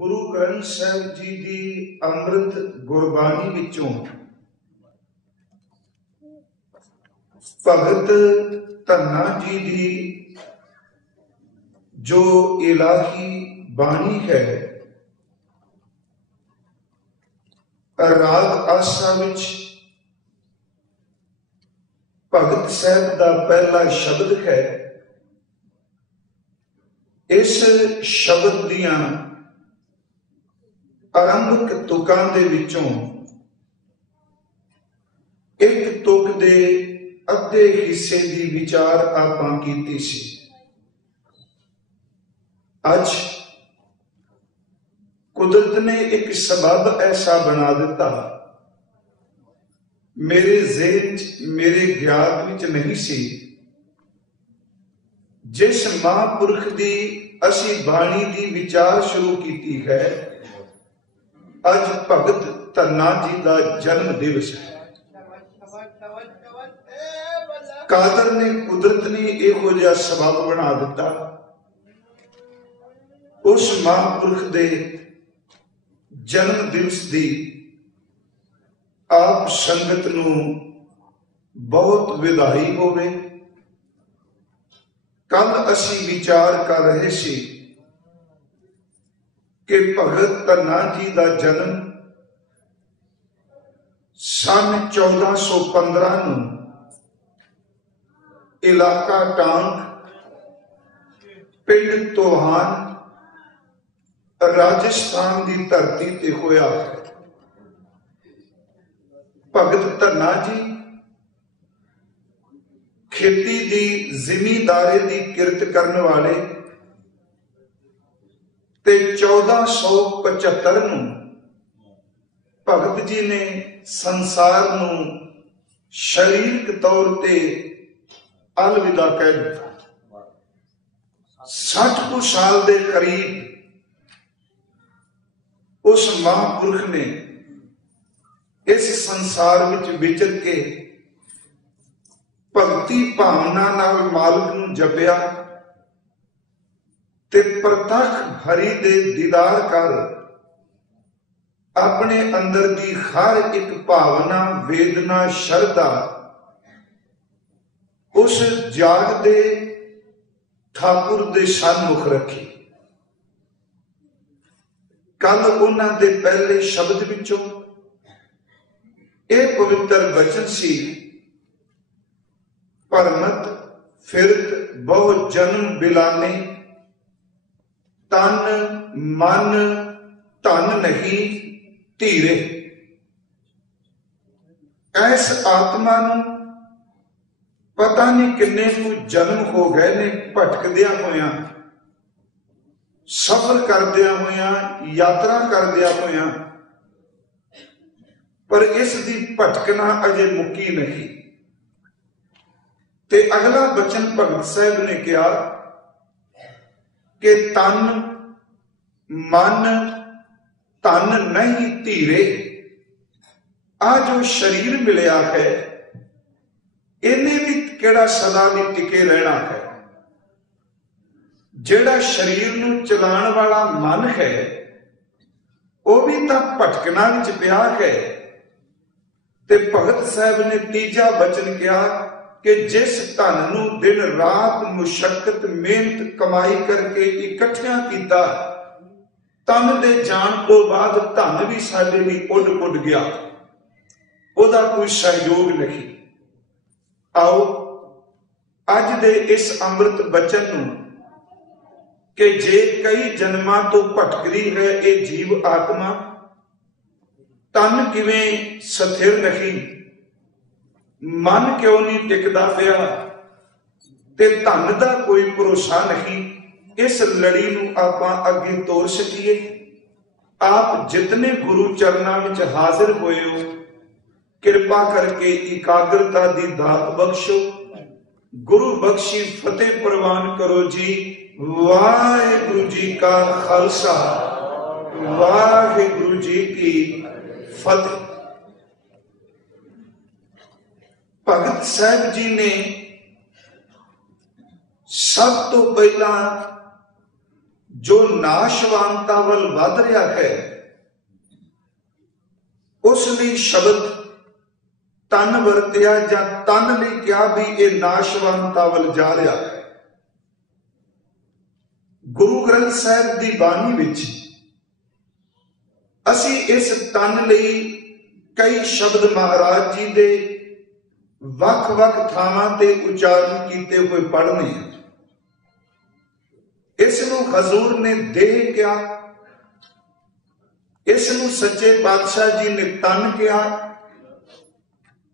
गुरु ग्रंथ साहिब जी की अमृत गुरबाणी विचों भगत धन्ना जी की जो इलाही बाणी है, राग आसा विच भगत साहब का पहला शब्द है। इस शब्द दियां आरंभक तुकां दे विचों एक तुक दे अद्धे हिस्से की विचार आपां कीती सी। अज कुदरत ने एक सबब ऐसा बना दिता, मेरे ज़हन मेरे ज्ञात विच नहीं सी, जिस महापुरख की असी बाणी की विचार शुरू की है। अज भगत धन्ना जी का जन्म दिवस है। कादर ने कुदरत ने इहो जिहा सबब बना दिता, उस महापुरख दे जन्म दिवस की आप संगत नूं बहुत विधाई होवे। कल असी विचार कर रहे सी कि भगत धन्ना जी का जन्म सन 1415 नूं इलाका टांग पिंड तोहान राजस्थान की धरती ते होया है। भगत धन्ना जी खेती की जिमीदारी की किरत करने वाले ते 1475 नूं भगत जी ने संसार नूं शरीरक तौर ते अलविदा कह दिता। 60 कुछ साल के करीब उस महापुरख ने इस संसार विच विचर के भगती भावना नाल मालिक नूं जपिया ते प्रतख हरि दे दीदार कर अपने अंदर की हर एक भावना वेदना शरधा उस जागदे ठाकुर दे सन्मुख रखी। कल उन्हां दे पहले शब्द विचों एक पवित्र वचन सी, परमत फिरत बहु जन्म बिलाने, तन मन धन नहीं धीरे। ऐस आत्मा नूं पता नहीं किन्ने को जन्म हो गए ने भटकदिया होया, सफर करदिया होया, यात्रा करदिया होया, पर इसकी भटकना अजे मुकी नहीं। ते अगला बचन भगत साहब ने कहा कि तन मन धन नहीं धीरे। आ जो शरीर मिलया है इन्हें भी केड़ा सदा भी टिके रहना है। जेड़ा शरीर नूं चलाण वाला मन है वह भी तो भटकना विच पिया है। ते भगत साहब ने तीजा वचन कहा कि जिस धन नूं दिन रात मुशक्कत मेहनत कमाई करके इकट्ठिया कीता, तन दे जाण तो बाद धन भी साडे लिए उड उड गया, ओदा कोई सहयोग नहीं। आओ अज दे इस अमृत बचन नूं कि जे कई जन्मां तो भटकदी है ये जीव आत्मा, तन किवें स्थिर नहीं, मन क्यों नहीं टिकदा पिया ते धन दा कोई भरोसा नहीं। इस लड़ी नूं आपां अगे तोर सकीए। आप जितने गुरु चरनां विच हाजिर होए हो, कृपा करके एकाग्रता दी दात बख्शो। गुरु बख्शी फतेह प्रवान करो जी। वाहिगुरु जी का खालसा, वाहिगुरु जी की फतेह। भगत साहब जी ने सब तो पहला जो नाशवानता वल वध रहा है, उस लिए शब्द तन वरतिया जां तन लिए क्या भी ये नाशवानता वल जा रहा है। गुरु ग्रंथ साहिब की बाणी विच असी इस तन लिए कई शब्द महाराज जी दे वख-वख थावां ते उचारण किए हुए पढ़ने हैं। इसनूं हजूर ने देह क्या, इसनूं सच्चे पातशाह जी ने तन क्या,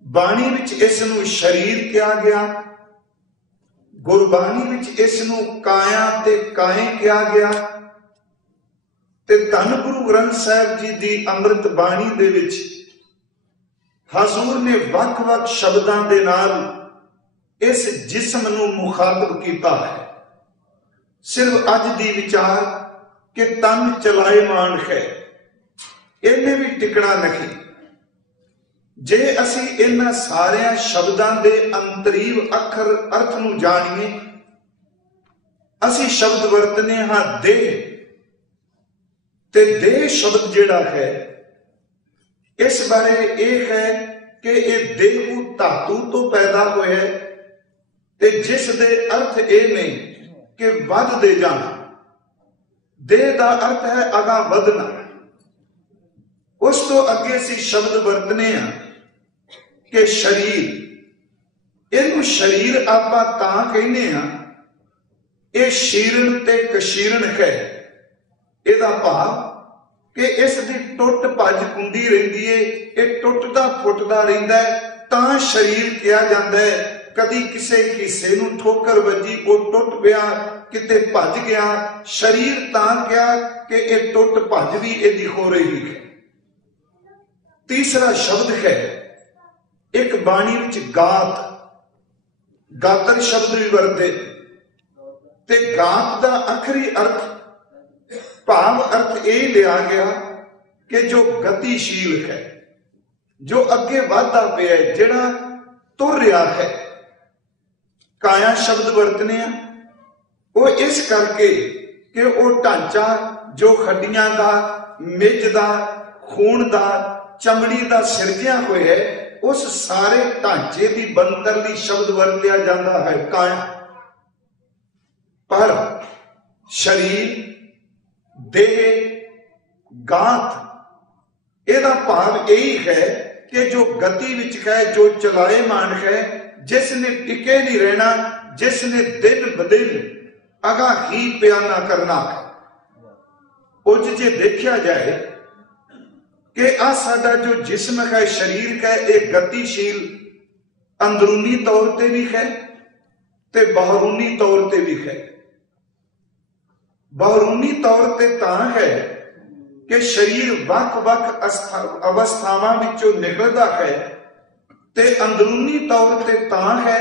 बाणी विच इसनूं शरीर किया गया, गुरबाणी विच इसनूं काया ते काए किया गया, ते धन गुरु ग्रंथ साहिब जी दी अमृत बाणी दे विच हजूर ने वख-वख शब्दां दे नाल इस जिस्म नूं मुखातब कीता है। सिर्फ अज दी विचार कि तन चलाएमान है, इन्हें भी टिकना नहीं। जे असी इन्हां सारिया शब्दां दे अंतरीव अखर अर्थ नूं जाणीए, असी शब्द वरतने हां देह, ते देह शब्द जिहड़ा है इस बारे यह है कि यह देहू धातु तो पैदा होया, ते जिस दे अर्थ यह ने कि वध दे जाना। देह का अर्थ है अगा वधना। उस तो अगे असी शब्द वरतने हैं कि शरीर, इनू शरीर आपां तां कहने हैं, यह शीरण ते कशीरण है। इहदा भाव कि इस दी टुट भज हुंदी रहिंदी है, यह टुटदा फुटदा रहिंदा है, तां शरीर कहा जांदा है। कदी किसी हिस्से नूं ठोकर वजी, वो टुट पिया, किते भज गया, शरीर तां कहा कि यह टुट भज भी इहदी हो रही है। तीसरा शब्द है एक बाणी विच गात, गातर शब्द भी वरते, ते गात दा आखिरी अर्थ भाव अर्थ यह लिया गया कि जो गतिशील है, जो अगे वाधा पिया है, जिहड़ा तुर रहा है। काया शब्द वरतने हैं वो इस करके कि वो ढांचा जो हड्डियां का, मिज का, खून का, चमड़ी का सिरजिया हुआ है, उस सारे ढांचे की बनतर लई शब्द वरतिया जाता है काया। पर शरीर, देह, गात, ਇਹਦਾ भाव यही है कि जो गति विच है, जो चलाएमान है, जिसने टिके नहीं रहना, जिसने दिन ब दिन अगा ही प्याना करना है। उज जे देखा जाए कि आ साडा जो जिस्म है, शरीर है, एक गतिशील अंदरूनी तौर पर भी है ते बाहरूनी तौर पर भी है। बाहरूनी तौर पर तां है कि शरीर वख-वख अवस्थावां विचों निकलदा है, ते अंदरूनी तौर पर तां है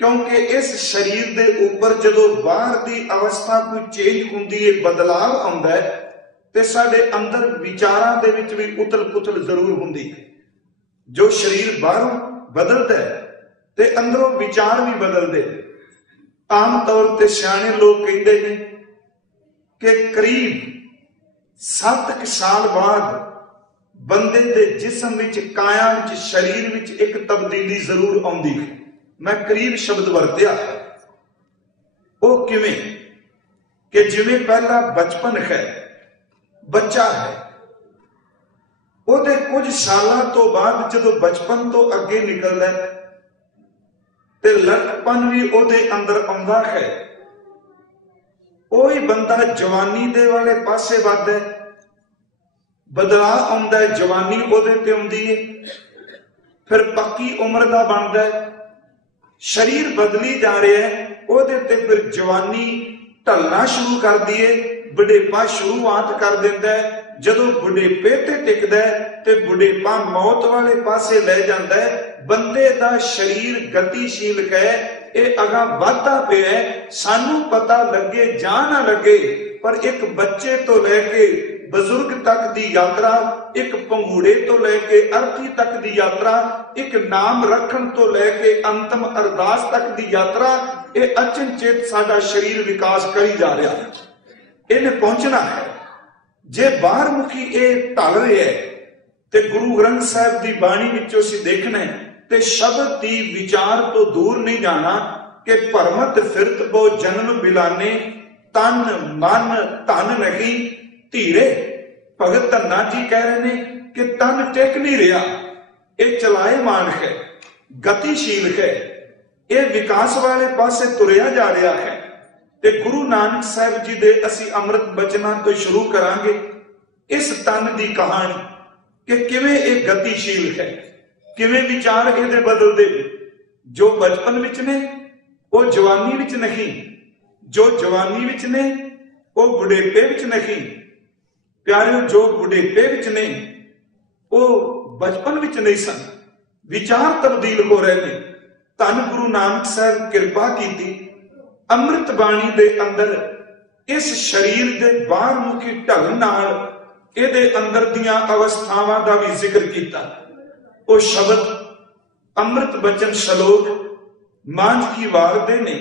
क्योंकि इस शरीर दे ऊपर जदों बाहर की अवस्था कोई चेंज हुंदी है, बदलाव आउंदा है, ते साडे अंदर विचारां दे विच भी उथल पुथल जरूर हुंदी है। जो शरीर बाहरों बदलदा है ते अंदरों विचार भी बदलदे। आम तौर पर सियाणे लोग कहते हैं कि करीब 7 साल बाद बंदे दे जिस्म विच, काया विच, शरीर विच एक तब्दीली जरूर आउंदी है। मैं करीब शब्द वरतिया, वो किवें कि जिवें पहला बचपन है, बच्चा है, ਉਹਦੇ कुछ सालों तो बाद जदों बचपन तो अगे निकलदा है ते लड़कपन भी ਉਹਦੇ अंदर आउंदा है। ਉਹੀ बंदा जवानी दे वाले पासे वधदा है, बदलाव आउंदा है, जवानी ਉਹਦੇ ते आउंदी है, फिर पक्की उम्र का बनता है, शरीर बदली जा रहा है, ਉਹਦੇ ते फिर जवानी ढलना शुरू कर दी है, बुढ़ेपा शुरुआत कर दिंदा है। जदों बुढ़ेपे ते टिकदा है ते बुढ़ेपा मौत वाले पासे ले जाता है। बंदे दा शरीर गतिशील है, ये अगा वाधा पिया है, सानू पता लगे जा ना लगे, पर एक बच्चे तो लैके बजुर्ग तक दी यात्रा, एक पंघूड़े तो लैके अर्थी तक दी यात्रा, एक नाम रखन तो लैके अंतिम अरदास तक दी यात्रा, ये अचनचेत साडा शरीर विकास करी जा रहा है। इन्हें पहुंचना है। जे बाहर मुखी ये ढल रहा है तो गुरु ग्रंथ साहिब की बाणी विचों असीं देखना है ते शब्द की विचार तो दूर नहीं जाना कि भरमत फिरत बो जन्म बिलाने तन मन धन नहीं धीरे। भगत धन्ना जी कह रहे हैं कि तन टिक नहीं रहा, ये चलायमान है, गतिशील है, ये विकास वाले पासे तुरया जा रहा है। ते गुरु नानक साहिब जी दे असी अमृत बचना तो शुरू करांगे इस तन की कहानी कि किवें ये गतिशील है, किवें विचार ये बदलते। जो बचपन विच ने वो जवानी विच नहीं, जो जवानी विच ने वो बुढ़ेपे विच नहीं। प्यारे, जो बुढ़ेपे विच ने वो बचपन विच नहीं सन। विचार तब्दील हो रहे हैं। धन गुरु नानक साहब कृपा की अमृत बाणी दे अंदर इस शरीर दे बाहर मुखी ढंग नाल इहदे अंदर दियां अवस्थावां दा भी जिक्र कीता। वो शब्द अमृत बचन श्लोक मांझ की वार दे ने।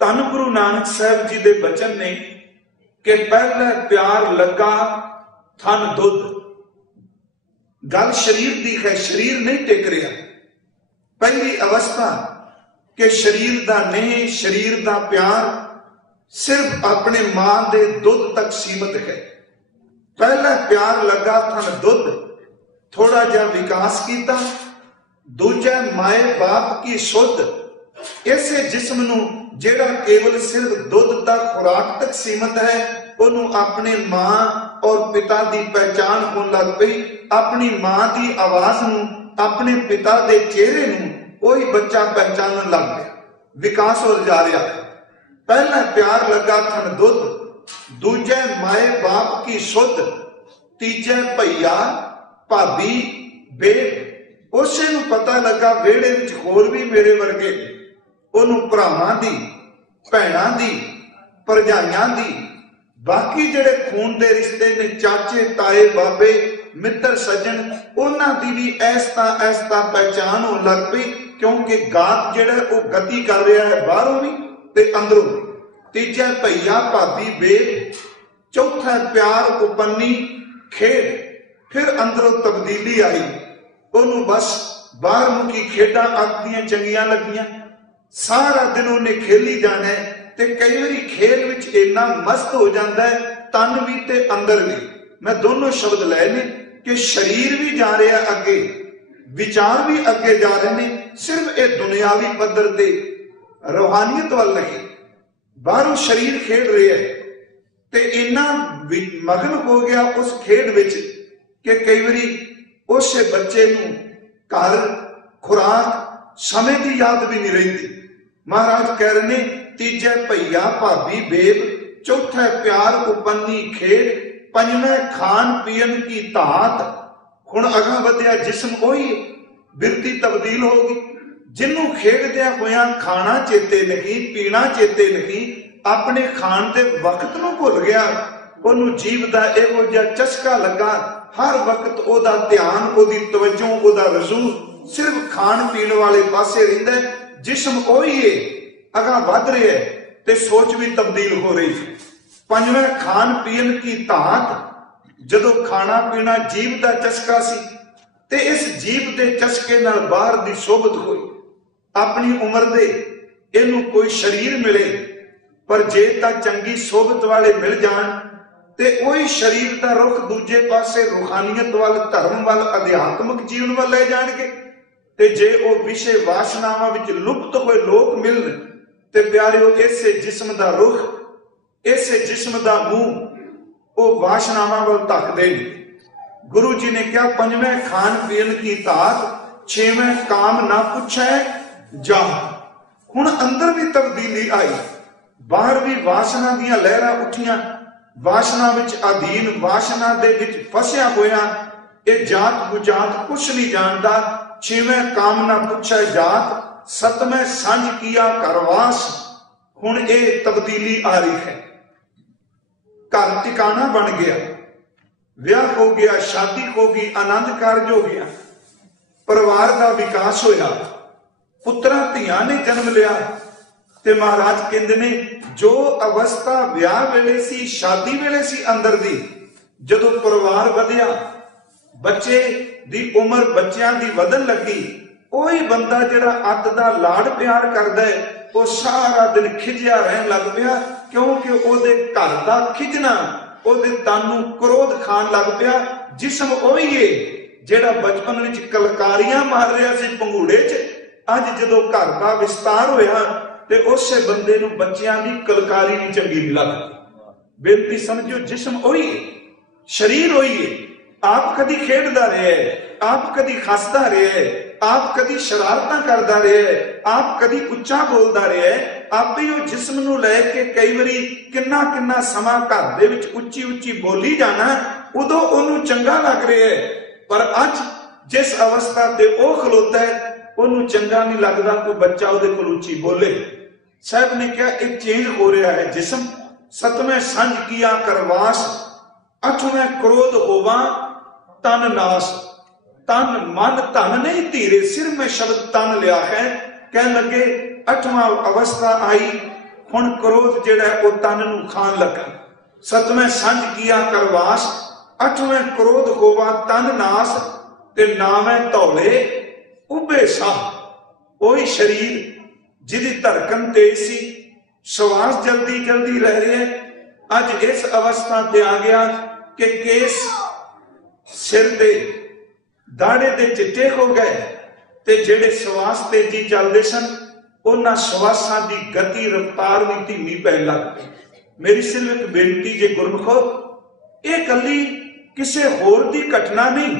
धन गुरु नानक साहब जी दे बचन ने कि पहले प्यार लगा थन दुध। गल शरीर दी है, शरीर नहीं टिक रहा। पहली अवस्था कि शरीर दा नेह, शरीर दा प्यार सिर्फ अपने मां दे दुध तक सीमित है। पहला प्यार लगा थन दुध, थोड़ा जा विकास किया। दूजा माए बाप की शुद्ध, इसे जिस्म नू जेड़ा केवल सिर्फ दुध दा खुराक तक सीमित है उन्हों अपने मां और पिता की पहचान होने लग पई। अपनी मां की आवाज नू, अपने पिता के चेहरे नू कोई बच्चा पहचानने लग गया। विकास हो जा रहा। पहला प्यार लगा थन दुध, दूजे माए बाप की शुद्ध, तीजे भैया भाभी बेट। उसे नू पता लगा वेड़े विच होर भी मेरे वर्गे, उन्होंने भरावां दी, भैणां दी, भरजाइयां दी, बाकी जेड़े खून दे रिश्ते ने, चाचे ताए बाबे मित्र सज्जन, उन्हां दी भी ऐसता पहचान होने लग पई। क्योंकि गात जेड़ा वो गति कर रहा है बाहरों भी ते अंदरों भी। तीजा भैया भाभी बेट, चौथा प्यार उपन्नी खेड। फिर अंदरों तब्दीली आई, उन्होंने बस बाहर मुखी खेडा आखदियां चंगियां लगियां। सारा दिन उन्हें खेली जाना है ते कई बारी खेल विच इन्ना मस्त हो जाता है तन भी ते अंदर भी। मैं दोनों शब्द लाए ने कि शरीर भी जा रहा अगे, विचार भी अगे जा रहे हैं। सिर्फ ये दुनियावी पद्धर ते रूहानियत वाल नहीं, बाहरों शरीर खेड रहा है ते इन्ना मगन हो गया उस खेड विच कि कई बारी उस बच्चे नूं घर खुराक समय की याद भी नहीं रही। महाराज कह रहे हैं तीजे भैया भाभी बेब, चौथा प्यार उपन्नी खेड, पंजवें खान पीन की धात। हुण अगा वधिया जिस्म वही, बिरती तब्दील होगी। जिन्हों खेडदिया होया खाना चेते नहीं, पीना चेते नहीं, अपने खान के वक्त नूं भुल गया। उन्होंने जीव का इहो जिहा चस्का लगा, हर वक्त ओदा ध्यान, ओदी तवज्जो, ओदा रजू सिर्फ खान पीन वाले पासे रहिंदा है। जिस्म वही है, अगा वध रहा है ते सोच भी तब्दील हो रही है। पंजवें खान पीन की धात, जदों खाना पीना जीव का चस्का सी ते इस जीव के चस्के नाल बाहर दी सोबत हुई। अपनी उम्र दे इनू कोई शरीर मिले, पर जे तां चंगी सोबत वाले मिल जान ते वही शरीर का रुख दूजे पासे रूहानियत वाल, धर्म वाल, अध्यात्मक जीवन वाल ले जाणगे। ते जे वो विषय वासनावां विच लुप्त हुए लोग मिलन ते प्यारिओ इसे जिस्म का रुख, इसे जिस्म का मुंह वो वासनावां वाल धकदे ने। गुरु जी ने क्या पंजवें खान पीन की धात, छेवें काम ना पूछे जा। हुण अंदर भी तब्दीली आई, बाहर भी वासना दियां लहरां उठियां। वासना विच अधीन, वासना दे विच फसिया होया ये जात बुजात कुछ नहीं जानता। छेवें काम ना पूछे जात, सतवें सांझ किया करवास। हुण ये तब्दीली आ रही है। घर टिकाना बन गया, विआह हो गया, शादी हो गई, आनंद कारज हो गया, परिवार का विकास होया, पुत्रा धियां ने जन्म लिया, ते महाराज कहते ने जो अवस्था विआह वेले सी, शादी वेले सी अंदर दी, जदों परिवार वधिया, बच्चे दी उम्र बच्चों की वधन लगी, ਉਹੀ ਬੰਦਾ ਜਿਹੜਾ ਅੱਤ ਦਾ ਲਾਡ ਪਿਆਰ ਕਰਦਾ ਹੈ ਉਹ ਸਾਰਾ ਦਿਨ ਖਿਜਿਆ ਰਹਿਣ ਲੱਗ ਪਿਆ, ਕਿਉਂਕਿ ਉਹਦੇ ਘਰ ਦਾ ਖਿਜਣਾ ਉਹਦੇ ਤਨ ਨੂੰ ਕ੍ਰੋਧ ਖਾਣ ਲੱਗ ਪਿਆ। ਜਿਸਮ ਉਹੀ ਹੈ ਜਿਹੜਾ ਬਚਪਨ ਵਿੱਚ ਕਲਕਾਰੀਆਂ ਮਾਰ ਰਿਹਾ ਸੀ ਪੰਘੂੜੇ 'ਚ, ਅੱਜ ਜਦੋਂ ਘਰ ਦਾ ਵਿਸਤਾਰ ਹੋਇਆ ਤੇ ਉਸੇ ਬੰਦੇ ਨੂੰ ਬੱਚਿਆਂ ਦੀ ਕਲਕਾਰੀ ਨਹੀਂ ਚੰਗੀ ਨਹੀਂ ਲੱਗਦੀ। ਬੇਨਤੀ ਸਮਝੋ, ਜਿਸਮ ਉਹੀ ਹੈ, शरीर होई है। आप कदी खेडदा रहे, आप कदी हसदा रहे, आप कदी शरारतां करदा रहे, आप कदी उच्चा बोलदा रहे, आप ही वो जिस्म नूं लैके कई वारी किन्ना किन्ना समा घर दे विच उच्ची उच्ची बोली जाना, उदों उहनूं चंगा लग रहा है। पर अज जिस अवस्था ते वो खलोता है उहनूं चंगा नहीं लगदा कोई बच्चा उहदे कोल उच्ची बोले। साहब ने कहा एक चेंज हो रहा है जिस्म। सतवें संज किया करवास, अठवें क्रोध होवा तन नास। तन मन धन नहीं धीरे, सिर में शब्द तन लिया है। कह लगे अठवां अवस्था आई, हुण क्रोध जिहड़ा है वह तन नूं खान लगा। सतवें संज किया करवास, अठवें क्रोध होवा तन नास, ते नावें धौले उभे साह। वही शरीर जिहदी धड़कन तेज सी, श्वास जल्दी जल्दी रह रहे, अज इस अवस्था ते आ गया कि केस सिर दे दाड़े दे चिट्टे हो गए, ते जेड़े श्वास तेजी चलते सन उन्हां श्वासां दी गति रफ्तार भी धीमी पैण लग पई। मेरी सिर्फ एक बेनती जे गुरमुखो, ये कली किसी होर दी घटना नहीं।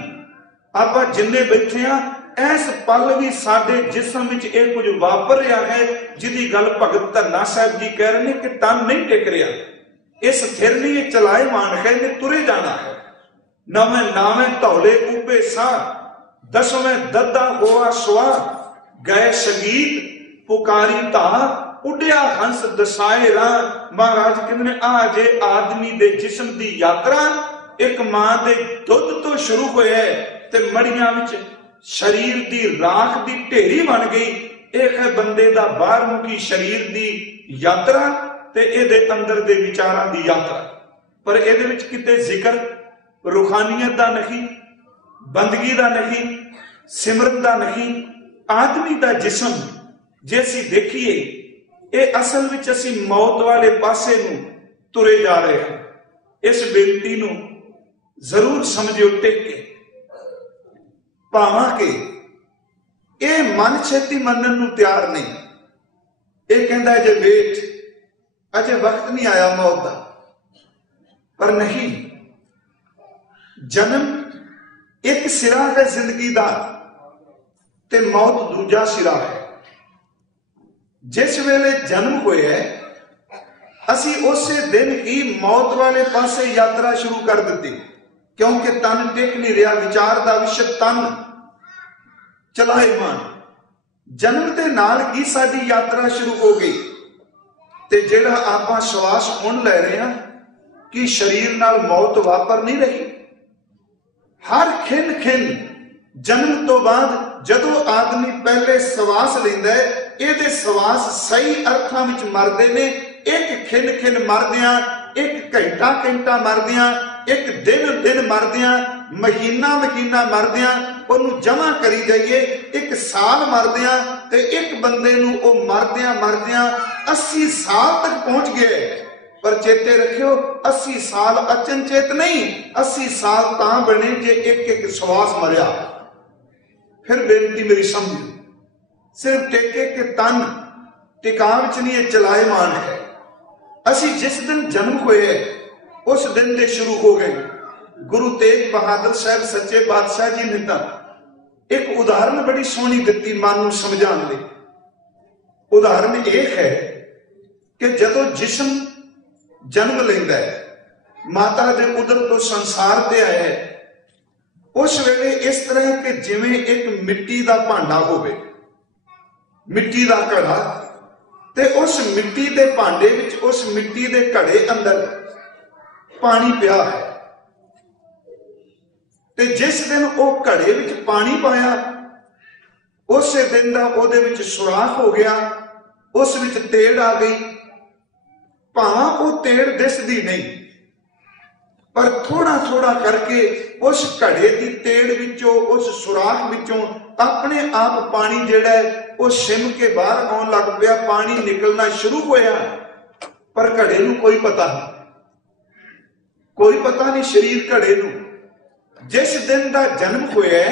आपां जिन्ने बैठे हां इस पल भी साडे जिस्म विच इह कुछ वापर रहा है जिहदी गल भगत धन्ना साहब जी कह रहे हैं कि तन नहीं टिक रहा, इस स्थिर नहीं चलाए मान है, ने तुरे जाना है। नवें नावें धौले उबे साह, दसवें दद्दा होआ सुआ, गए संगीत पुकारी धा, उड़िया हंस दसाए राह। महाराज कहते हैं आजे आदमी दे जिस्म दी यात्रा एक मां दे दुध तो शुरू होया है ते मड़ियां विच शरीर दी राख दी ढेरी बन गई। एक है बंदे दा बाहर मुखी शरीर दी यात्रा ते इहदे अंदर दे विचारां दी यात्रा। पर इहदे विच किते जिक्र रूहानियत दा नहीं, बंदगी दा नहीं, सिमरन दा नहीं। आदमी दा जिस्म जे असीं देखीए ये असल विच असीं मौत वाले पासे नूं तुरे जा रहे हैं। इस बेनती नूं जरूर समझिओ टिक के, भावां के ये मन छेती मनन नूं तैयार नहीं। ये कहंदा जे वेट, अजे वक्त नहीं आया मौत दा। पर नहीं, जन्म एक सिरा है जिंदगी दा ते मौत दूजा सिरा है। जिस वेले जन्म होया असी उसे दिन ही मौत वाले पासे यात्रा शुरू कर दी, क्योंकि तन टिक नहीं रहा, विचार का विषय तन चलाएमान। जन्म के नाल ही साडी यात्रा शुरू हो गई। ते जेड़ा आपां श्वास हुण लै रहे हैं कि शरीर नाल मौत वापर नहीं रही। हर खिन खिन जन्म तो बाद जदों आदमी पहले श्वास लैंदा है, इहदे श्वास सही अर्थां विच मरदे ने। एक खिन खिन मरदियां, एक घंटा घंटा मरदियां, एक दिन दिन मरदियां, महीना महीना मरदियां, उहनूं जमा करी जाइए एक साल मरदियां, ते एक बंदे नूं ओ मरदियां मरदियां 80 साल तक पहुंच गए। पर चेते रखियो 80 साल अचनचेत नहीं, 80 साल तां बने जे एक एक श्वास मरिया। फिर बेनती मेरी समझ, सिर्फ टेके के तन टिकाव च नहीं, चलाए मान है। असी जिस दिन जन्म हुए उस दिन से शुरू हो गए। गुरु तेग बहादुर साहब सच्चे पातशाह जी ने तो एक उदाहरण बड़ी सोहनी दी मन नूं समझाने लई। उदाहरण यह है कि जदों जिस्म जन्म लेंदा है, माता दे उदर तो संसार ते आया है, उस वेले इस तरह के जिवें एक मिट्टी का भांडा होवे, मिट्टी का घड़ा, ते उस मिट्टी के भांडे विच, उस मिट्टी के घड़े अंदर पानी पिया है। ते जिस दिन वो घड़े विच पानी पाया, उस दिन का उहदे विच सुराख हो गया, उस विच तेड़ आ गई, भावां वो तेड़ दिसदी नहीं, पर थोड़ा थोड़ा करके उस घड़े की तेड़ विचों, उस सुराख विचों अपने आप पानी जिहड़ा है वो सिम के बाहर आउण लग पिया, पानी निकलना शुरू होया। पर घड़े नूं कोई पता नहीं, कोई पता नहीं शरीर घड़े नूं। जिस दिन का जन्म होया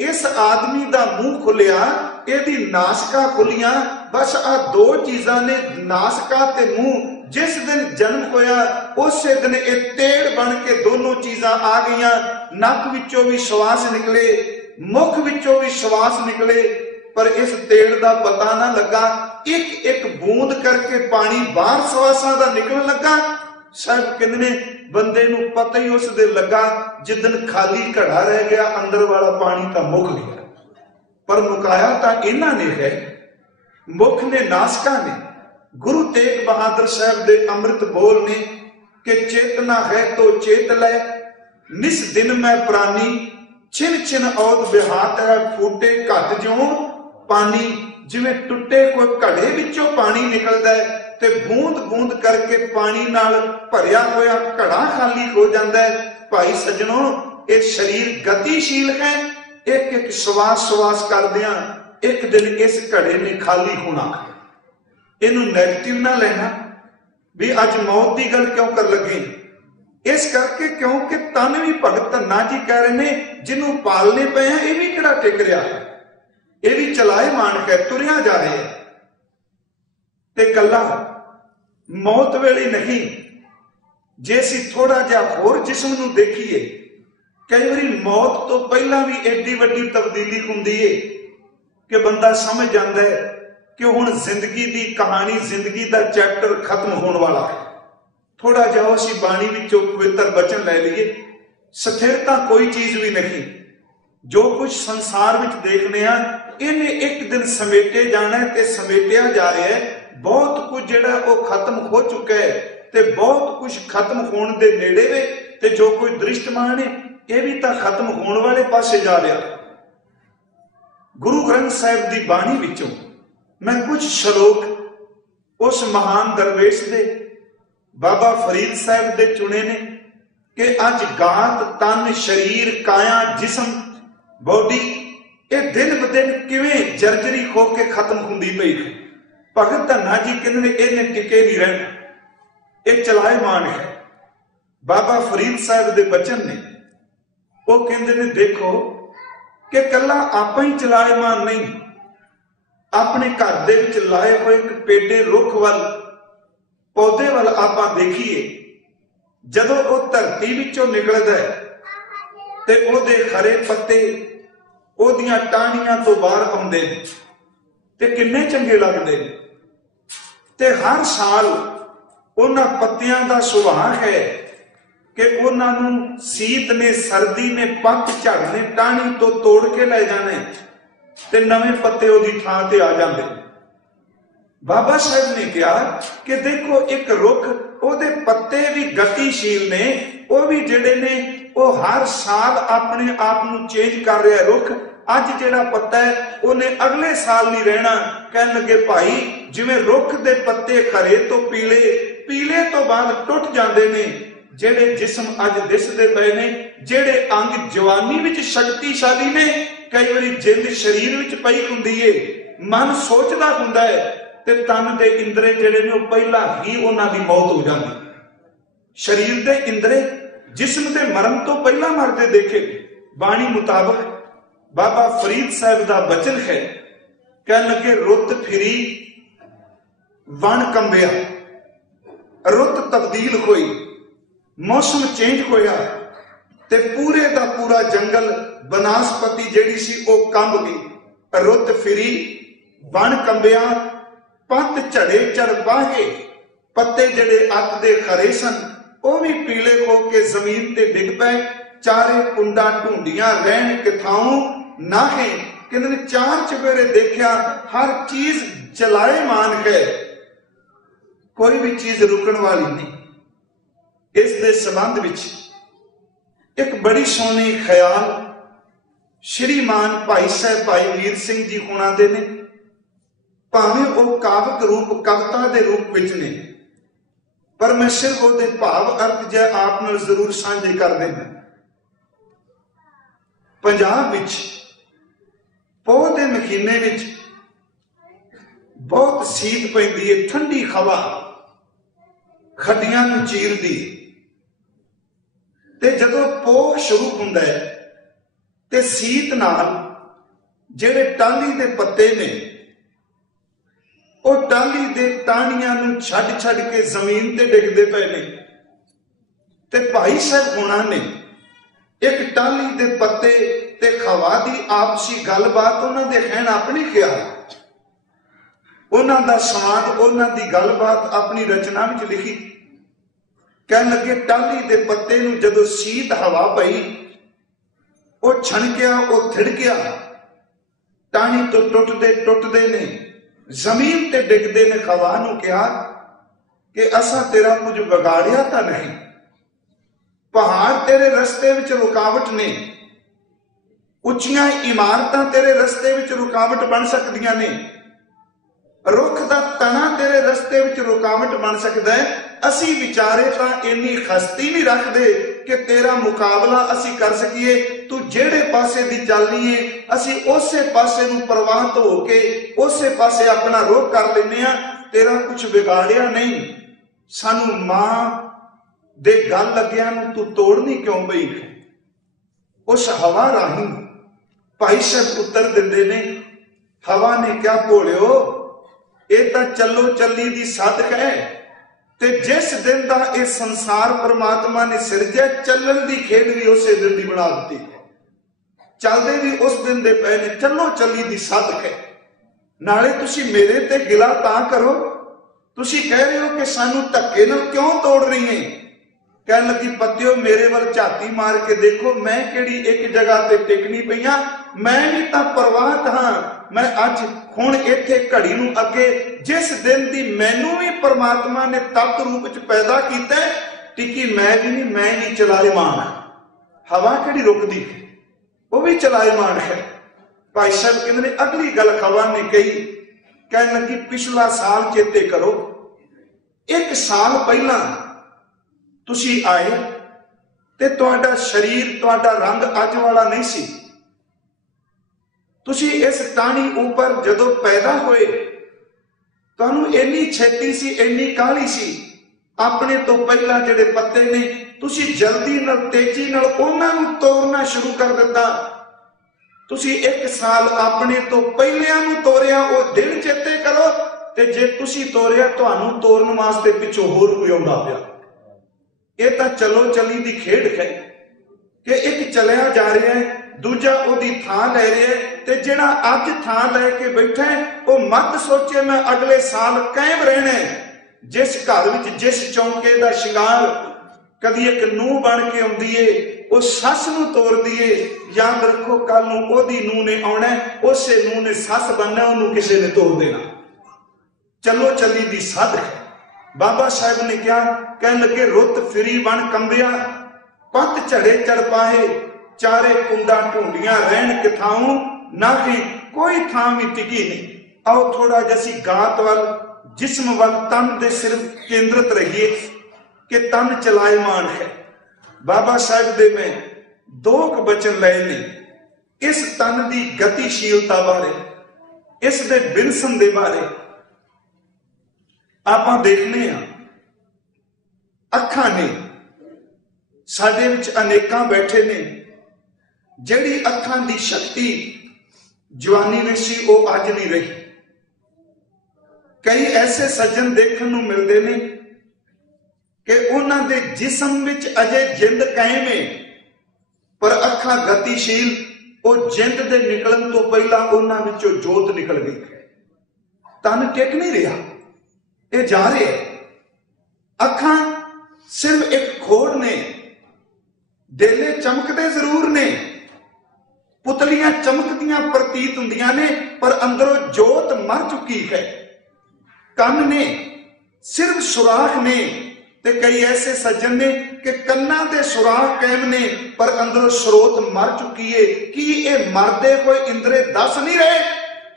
इस आदमी का मुंह खुलिया, इहदी नासका खुलियां, बस आ दो चीजां ने, नासका ते मुंह। जिस दिन जन्म होया उस दिन एक तेड़ बन के दोनों चीजां आ गईयां। नक विचों भी श्वास निकले, मुख विचों भी श्वास निकले, पर इस तेड़ का पता ना लगा। एक एक बूंद करके पानी बाहर श्वासां दा निकलण लगा। साहब कहंदे ने बंदे नूं पता ही उस दिन लगा जिदन खाली घड़ा रह गया, अंदर वाला पानी तो मुक गया। पर मुकाया तो इन्हां ने है, मुख ने, नासका ने। गुरु तेग बहादुर साहब दे अमृत बोल ने कि चेतना है तो चेत लै, निस दिन मैं प्राणी, छिन छिन औद बिहात है, फूटे घट ज्यों पानी। जिवें टुटे कोई घड़े विचों पानी निकलदा है ते बूंद बूंद करके पानी नाल भरिया होया घड़ा खाली हो जाता है। भाई सज्जनों, ये शरीर गतिशील है, एक एक श्वास श्वास करदियां एक दिन इस घड़े ने खाली होना। इनू नैगेटिव ना लेना भी अज मौत की गल क्यों कर लगे, इस करके क्योंकि तन भी भगत धन्ना जी कह रहे ने जिन्हों पालने पे हैं, ये भी किहड़ा टिक रहा है, ये भी चलाए मान है, तुरिया जा रहे हैं। ते कला मौत वेले नहीं, जे असीं थोड़ा जिहा होर जिस्म नूं देखीए, कई बारी मौत तो पहला भी एडी वड्डी तब्दीली हुंदी है कि बंदा समझ जाता है कि हुण जिंदगी की कहानी, जिंदगी का चैप्टर खत्म होने वाला है। थोड़ा जाओ असीं बाणी विचों पवित्र वचन लै लईए, स्थिरता कोई चीज भी नहीं। जो कुछ संसार विच देखने आ, इन्हें एक दिन समेटे जाना है ते समेटिया जा रहा है। बहुत कुछ जिहड़ा वो खत्म हो चुका है ते बहुत कुछ खत्म होने दे नेड़े वे, ते जो कोई दृष्टमान है ये भी तो खत्म होने वाले पासे जा रहा। गुरु ग्रंथ साहिब की बाणी विचों मैं कुछ श्लोक उस महान दरवेश दे बाबा फरीद साहब दे चुने ने कि अज गात तन शरीर काया जिस्म बॉडी ये दिन ब दिन किवें जर्जरी खो के खत्म हुंदी पई है। भगत धन्ना जी कहंदे ने इन्हें टिके नहीं रहना, ये चलाएमान है। बाबा फरीद साहब दे बचन ने वो कहंदे ने देखो कि कला आप ही चलाएमान नहीं, अपने घर दे विच लाए हुए एक पेडे रुख वल, पौधे वल आपां देखीए, जदों वो धरती विचों निकलदा है ते ओहदे खरे पत्ते ओहदियां टाहनियां तो बाहर आउंदे ने ते किन्ने चंगे लगदे ने। ते हर साल उन्हां पत्तियां दा सुभाव है कि उन्हां नूं सीत ने, सर्दी ने, पत झड़ ने टाहनी तो तोड़ के लै जाने ते नवें पत्ते ओहदी थां ते आ जांदे। बाबा साहब ने कहा कि देखो एक रुख ओहदे पत्ते भी गतिशील ने, वो भी जिहड़े ने वो हर साल अपने आप नूं चेंज कर रहा है। रुख अज जिहड़ा पत्ता है उन्हें अगले साल नहीं रहना। कहन लगे भाई जिवें रुख दे पत्ते खरे तो पीले, पीले तो बाद टुट जाते ने, जेड़े जिस्म अज दिसदे पए ने, जेड़े अंग जवानी विच शक्तिशाली ने, कई बारी जिंद शरीर विच पई हुंदी है, मन सोचदा हुंदा है ते तन दे इंद्रे जेड़े ने पहला ही उन्हां दी मौत हो जाती। शरीर दे इंद्रे जिस्म दे मरण तो पहला मरदे देखे। बाणी मुताबक बाबा फरीद साहब दा बचन है, कहन लगे रुत फिरी वन कंबिया, रुत तब्दील हुई, मौसम चेंज होया ते पूरे दा पूरा जंगल बनास्पति जेड़ी सी ओ कंब गई। रुत फिरी वन कंबिया, पत झड़े चढ़ बाहे, पत्ते जड़े अत दे खरे सन वो भी पीले हो के जमीन ते डिग पे। चारे कुंडा ढूंढियां रहन किथाऊं नाहे, कहते चार चपेरे देखा हर चीज चलाएमान है, कोई भी चीज रुकण वाली नहीं। इस दे संबंध विच एक बड़ी सोहनी ख्याल श्रीमान भाई साहब भाई वीर सिंह जी होना दे ने। भावें वो काव्यक रूप कविता के रूप विच ने, पर मैं सिर्फ वो भाव अर्थ जो आप नाल जरूर साझे कर देना। पंजाब विच पोह के महीने विच बहुत सीत पैंदी है, ठंडी हवा खड्डियां नूं चीरदी, ते जदों पोह शुरू हुंदा है ते सीत नाल जिहड़े टाली दे पत्ते ने ਉਹ टाली दे टाणियां नूं छड्ड छड्ड के जमीन ते डिगदे पे ने। ते भाई साहब होना ने एक टाली दे पत्ते ते हवा दी आपसी गलबात उन्हां दे कहण अपनी ख्याल, उन्हां दा स्वाद, उन्हां दी गलबात अपनी रचना विच लिखी। कहण लगे टाली दे पत्ते नूं जदों सीत हवा पई, ਉਹ छणकिया, ਉਹ थिड़किया, टाणी तो टुटदे ने जमीन ते डिगदे ने। हवा नूं कहा कि असा तेरा कुछ बिगाड़िया तां नहीं, पहाड़ तेरे रस्ते विच रुकावट ने, उच्चियां इमारतां तेरे रस्ते विच रुकावट बन सकदियां ने, रुख दा तना तेरे रस्ते विच रुकावट बन सकदा है। असी विचारे तां इन्नी खस्ती नहीं रखदे कि तेरा मुकाबला असी कर सकीए। तू जेड़े पासे दी चलनी है असी उसे पासे नूं प्रवाहित होके उसे पासे अपना रुख कर लेने आ, तेरा कुछ बिगाड़िया नहीं। सानू मां दे गल लग्या नूं तू तोड़नी क्यों पई? उस हवा राही भाई साहब उत्तर दिंदे ने, हवा ने क्या भोलियो, ये तां चलो चली दी साधक है, ते जिस दिन दा ये संसार परमात्मा ने सिरजिया, चलन दी खेड भी उसे दिन दी बना दी है, चलदे भी उस दिन दे पए ने, चलो चली दी साधक है। नाले तुसी मेरे ते गिला तां करो, तुसी कह रहे हो कि सानू धक्के नाल क्यों तोड़ रही है? कहन लगी पतियो मेरे वाल झाती मार के देखो, मैं केड़ी एक जगह ते टिकनी पईया, मैं भी तां प्रवाहित हां। मैं अज हुण इत्थे घड़ी नूं अगे जिस दिन दी मैनू भी परमात्मा ने तत्त रूप च पैदा कीता, टिकी मैं भी नहीं, मैं भी चलायमान हां। हवा केड़ी रुकदी, वो भी चलायमान है। भाई साहब कहंदे ने अगली गल हवा ने कही, कहन लगी पिछला साल चेते करो, एक साल पहला तुसी आए ते तुहाडा शरीर, तुहाडा रंग अज वाला नहीं सी। तुसी इस टाणी ऊपर जदों पैदा होए, तुहानू इन्नी छेती सी, इन्नी काहली सी, अपने तो पहला जिहड़े पत्ते ने तुसी जल्दी नाल तेजी नाल उन्हां नूं तोड़ना शुरू कर दिता। तुसी एक साल अपने तो पहलियां नूं तोड़िया, वो दिन चेते करो, ते जे तुसी तोड़िया तुहानू तोड़न वास्ते पिछों होर कोई आउंदा पिया। ये तां चलो चली दी खेड है कि एक चलिया जा रहा है, दूजा ओदी थां ले रहा है, ते जिहड़ा अज थां लैके बैठा है वो मत सोचे मैं अगले साल कायम रहना है। जिस घर विच जिस चौंके दा शिंगार कदी एक नूह बन के आउंदी है, वो सस नूं तोड़दी है, याद रखो कल नूं ओदी नूह ने आउणा है, उसे नूह ने सस बनना, उहनूं किसे ने तोड़ देना। चलो चली दी साधक है। बाबा साहब ने क्या कहन लगे, रुत फिरी बन कंबिया, पत झड़े चढ़ पाए, चारे कुंडा ढूंढिया रहन किथाऊं, ना ही कोई थां भी टिकी नहीं। आओ थोड़ा जैसी गात वाल, जिस्म वाल, तन दे सिर्फ केंद्रित रहिए कि तन चलायमान है। बाबा साहब दे मैं दो बचन लए ने इस तन की गतिशीलता बारे, इस दे बिनसन दे बारे। आप देखने अखां ने साडे विच अनेकां बैठे ने, जिहड़ी अखां दी शक्ति जवानी में सी वो अज नहीं रही। कई ऐसे सज्जन देखने नूं मिलते ने कि उन्हां दे जिस्म विच अजे जिंद कायम है, पर अखां गतिशील, वो जिंद दे निकलन तो पहला उन्हां विचों जोत निकल गई है। तन टिक नहीं रहा, ये जा रहे है। अखां सिर्फ एक खोड़ ने, डेले चमकते जरूर ने, पुतलियां चमकदियां प्रतीत हुंदियां ने, पर अंदरों जोत मर चुकी है। कन ने सिर्फ सुराख ने, ते कई ऐसे सज्जन ने कि कन्ना दे सुराख कायम ने, पर अंदरों स्रोत मर चुकी है। कि ये मरदे कोई इंद्रे दस नहीं रहे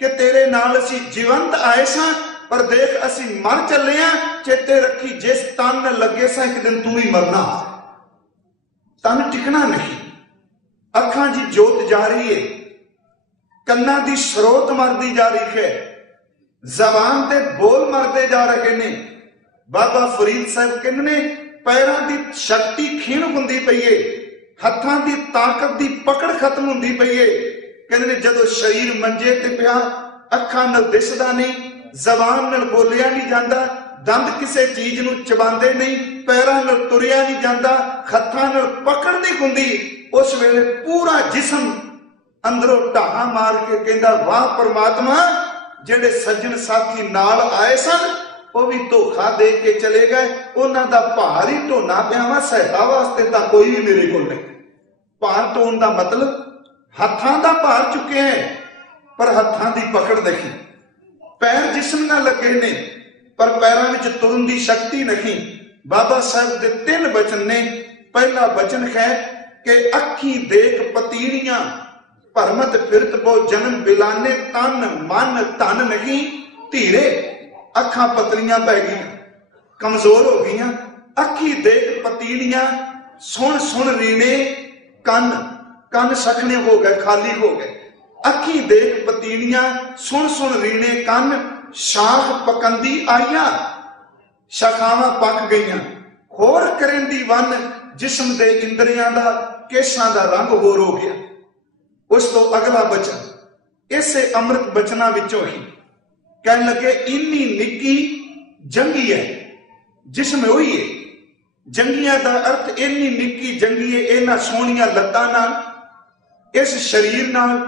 कि तेरे नाल असी जीवंत आए सां, पर देख असी मर चले हैं। चेते रखी, जिस तन लगे सा एक दिन तू ही मरना, तन टिकना नहीं। अखां दी जोत जा रही है, कन्ना दी स्रोत मरदी जा रही है, जबान ते बोल मरदे जा रहे ने। बाबा फरीद साहब कहंदे ने पैरां दी शक्ति खीण हुंदी पई है, हत्थां दी ताकत दी पकड़ खत्म हुंदी पई है। कहंदे ने जदों शरीर मंजे ते पिया, अखां नाल दिसदा नहीं, जबान नाल बोलिया नहीं जांदा, दंद किसी चीज नूं चबांदे नहीं, पैरां नाल तुरिया नहीं जांदा, हत्थां नाल पकड़ नहीं हुंदी। उस वेले पूरा जिस्म अंदरों ढाहा मार के कहंदा, वाह परमात्मा, जेड़े सज्जन साथी नाल आए सन वो भी धोखा दे के चले गए, उन्हां दा भार ही ढोना पिया वा, सहायता वास्ते तां कोई भी मेरे कोल नहीं। भार ढोण दा मतलब हत्थां दा भार चुके हैं, पर हत्थां दी पकड़ नहीं। पैर जिस्म नाल लगे ने, पर पैरां विच तुरन दी शक्ति नहीं। बाबा साहब दे 3 वचन ने। पहला वचन है कि अखी देख पतीड़ियां, भरमत फिरत बो जन्म बिलाने, तन मन धन नहीं धीरे। अखां पतलियां पै गई, कमजोर हो गई। अखी देख पतीड़ियां, सुन सुन रीने, कन कन सखने हो गए, खाली हो गए। अखी देख पतीड़ियां, सुन सुन रीने कन, शाख पकंदी आईया, शाखावां पक गईयां। होर करेंदी वन, जिस्म दे इंद्रियां दा, केशां दा रंग होर हो गया। उस तो अगला बचन इसे अमृत बचना विचों ही कहने लगे, इन्नी निक्की जंगी है, जिसमें वही है। जंगिया का अर्थ इन्नी निक्की जंगी है, इन्हां सोहणियां लत्तां नाल, इस शरीर नाल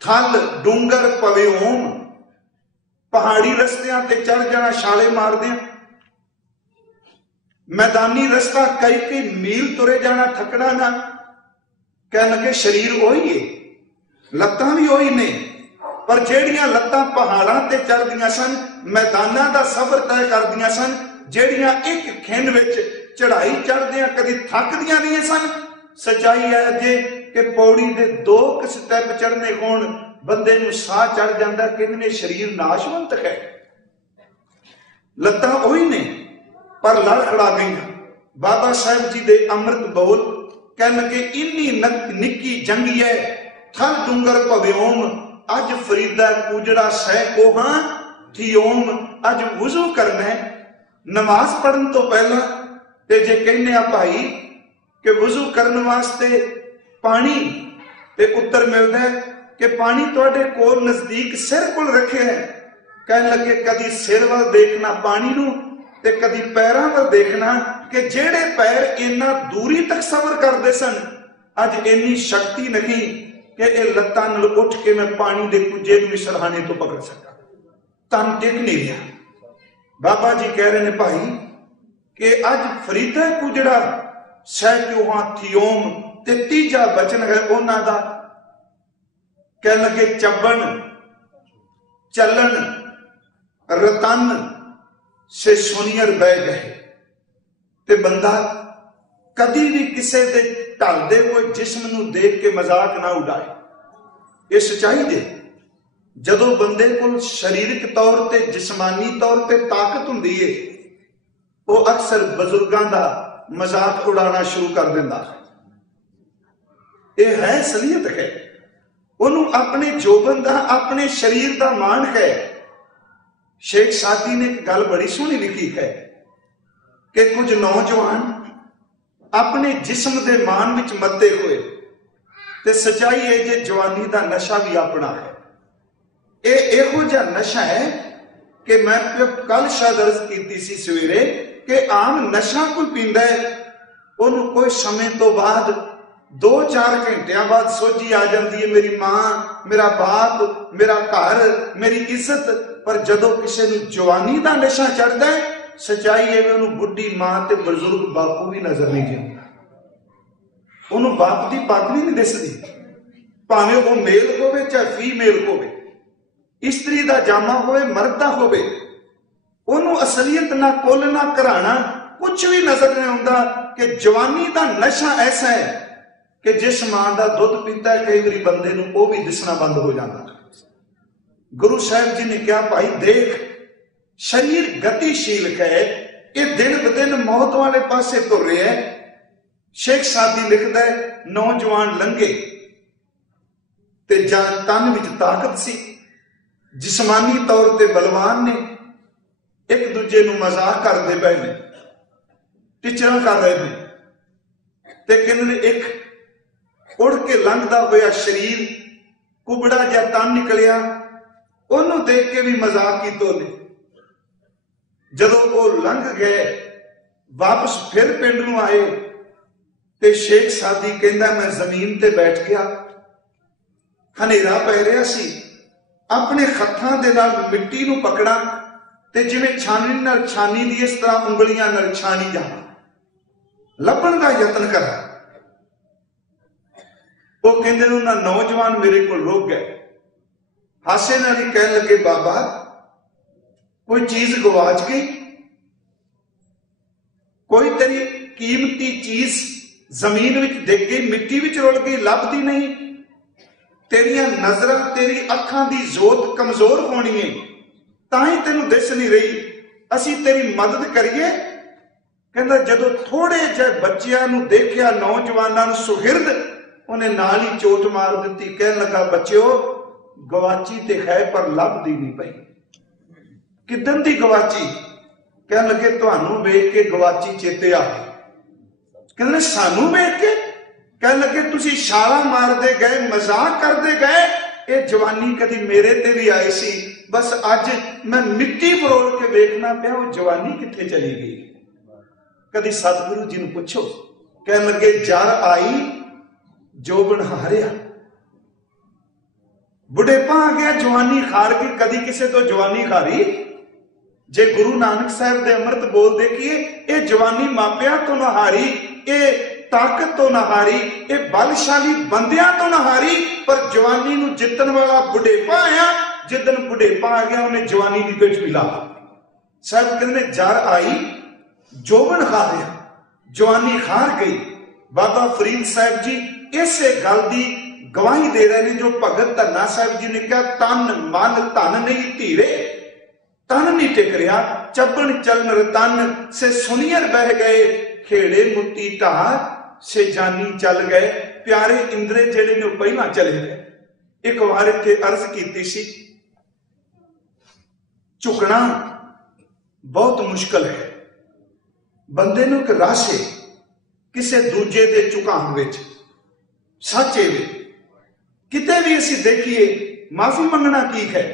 थल डूंगर पवे ओम, पहाड़ी रस्तियां ते चढ़ जाना छाले मारदे, मैदानी रस्ता कई मील तुरे जाना थकड़ा ना। कहने लगे शरीर वही है, लत्तां भी वही ने, पर जेड़ियां लत्तां पहाड़ां ते चढ़दियां सन, मैदानां दा सफर तय करदियां सन, जेड़ियां एक खिंड विच चढ़ाई चढ़दियां कदी थकदियां नहीं सन। सच्चाई है जे कि पौड़ी दे 2 स्टैप चढ़ने होण, बंदे नूं साह चढ़ जांदा, कहंदे शरीर नाशवंत है। लत्तां वही ने, पर लड़ खड़ा गई। बाबा साहब जी दे अमृत बोल कहने लगे, इन्नी निक्की जंगी है, थल डूंगर भव्योम, अज फरीदा पूजड़ा सह कोहां थी ओम। अज वुजू करना है, नमाज पढ़न तो पहला, ते जे कहने आ भाई कि वुजू करने वास्ते पानी, ते उत्तर मिलता है कि पानी तुहाडे कोल नजदीक सिर कोल रखे है। कहने लगे कदी सिर वाल देखना पानी नूं, ते कदी पैरां वाल देखना, कि जेड़े पैर इन्ना दूरी तक सफर करते सन, अज इन्नी शक्ति नहीं कि ये लत्तां नाल उठ के मैं पानी दे कुजे भी सरहाने तो पकड़ सका। तन टिक नहीं रहा। बाबा जी कह रहे हैं भाई कि अज फरीदा कुजड़ा सह क्यों थियोम, ते तीजा वचन है उन्हां दा। कह लगे चबन चलन रतन से सुनियर बह गए। ते बंदा कदी भी किसी दे ढलदे हुए जिस्म नूं देख के मजाक ना उड़ाए। ये सच्चाई दे जदों बंदे कोल शरीरक तौर ते जिस्मानी तौर ते ताकत हुंदी है, वो अक्सर बुजुर्गां दा मजाक उड़ाना शुरू कर दिंदा। ये है असलियत है। उन्हों अपने जोबन का अपने शरीर का मान है। शेख सादी ने एक गल बड़ी सोहनी लिखी है कि कुछ नौजवान अपने जिस्म के मान विच मते हुए, ते सच्चाई है जे जवानी का नशा भी अपना है। ये इहो जिहा नशा है कि मैं कल शायद अर्ज की सी सवेरे कि आम नशा कोई पींदा है, उन्होंने कोई समय तो बाद 2-4 घंटिया बाद सोझी आ जाती है मेरी मां, मेरा बाप, मेरा घर, मेरी इज्जत। पर जदों किसी नूं जवानी का नशा चढ़ता है, सच्चाई है उन्होंने बुढ़ी मां ते बुजुर्ग बापू भी नजर नहीं आता। उन्होंने बाप की पग भी नहीं दिसदी, भावें वो मेल होवे चाहे फीमेल होवे, इस्त्री का जामा होवे मर्द दा होवे, उन्होंने असलियत ना कुल ना घराना कुछ भी नजर नहीं आता। कि जवानी का नशा ऐसा है कि जिस मां का दुध पीता है कई बार बंदे नूं वो भी दिसना बंद हो जाता। गुरु साहब जी ने कहा, भाई देख, शरीर गतिशील है, ये दिन ब दिन मौत वाले पासे तुर रहा है। शेख सादी लिखता है, नौजवान लंघे ते तन विच ताकत सी, जिसमानी तौर ते बलवान ने, एक दूजे नूं मजाक करते पे ने, टिचरा कर रहे हैं, ते कहने एक उड़ के लंघदा होया शरीर, कुबड़ा जिहा तन निकलिया, ओनू देख के भी मजाक की तो ने। जदों वो लंघ गए, वापस फिर पिंड नूं आए, ते शेख सादी कहंदा मैं जमीन ते बैठ गया, हनेरा पै रहा सी, अपने हत्थां दे नाल मिट्टी नूं पकड़ा ते जिवें छानी नाल छानी दी इस तरह उंगलियां नाल छानी जावां, लभण दा यतन करा। वो कहंदे उन्हां नौजवान मेरे को रुक गए, हासे नाल ही कहण लगे, बाबा कोई चीज गवाच गई, कोई तेरी कीमती चीज जमीन विच डिग गई, मिट्टी विच रुल गई, लभदी नहीं, तेरियां नजरां तेरी अखां दी जोत कमजोर होनी है, तां ही तेनू दिस नहीं रही, असी तेरी मदद करिए। कहंदा जदों थोड़े जिहे बच्चियां नूं देखिया, नौजवानां नूं सुहिरद, उन्हें नाल ही चोट मार दी, कहन लगा, बच्चिओ गवाची ते है पर लभदी नहीं पई। किदन दी गवाची? कहन लगे तुहानू वेख के गवाची चेते आ गई। कहंदे सानू वेख के? कहन लगे तुसी छालां मारदे गए, मजाक करदे गए, ये जवानी कदी मेरे ते भी आई सी, बस अज मैं मिट्टी फरोल के वेखना पिया, वो जवानी कित्थे चली गई। कदी सतगुरु जी नूं पुछो, कहन लगे जर आई जोबन हारिया, बुढ़ेपा आ गया, जवानी हार गई। कदी किसे तो जवानी हारी? जे गुरु नानक साहब दे अमृत बोल देखिए, ये जवानी मापिया तो ना हारी, ये ताकत तो ना हारी, ये बलशाली बंदियां तो ना हारी, पर जवानी नूं जितन वाला बुढ़ेपा आया। जिदन बुढ़ेपा आ गया, उन्हें जवानी की पिठ मिला। साहब कहते जर आई जोबन हारिया, जवानी हार गई। बाबा फरीद साहब जी इसे गल की गवाही दे रहे हैं, जो भगत धन्ना साहब जी ने कहा, तन मन धन नहीं धीरे, तन नहीं टिक रहा, चबन चलन रतन से सुनियर बह गए, खेड़े मुट्टी ढाह से जानी चल गए। प्यारे इंद्रे जेड़े ने पहला चले गए। एक बार इत्थे अर्ज की सी, झुकना बहुत मुश्किल है, बंदे नूं एक रस है किसे दूजे दे झुकाण विच, सच है। किते भी असीं देखिए, माफी मंगना की है,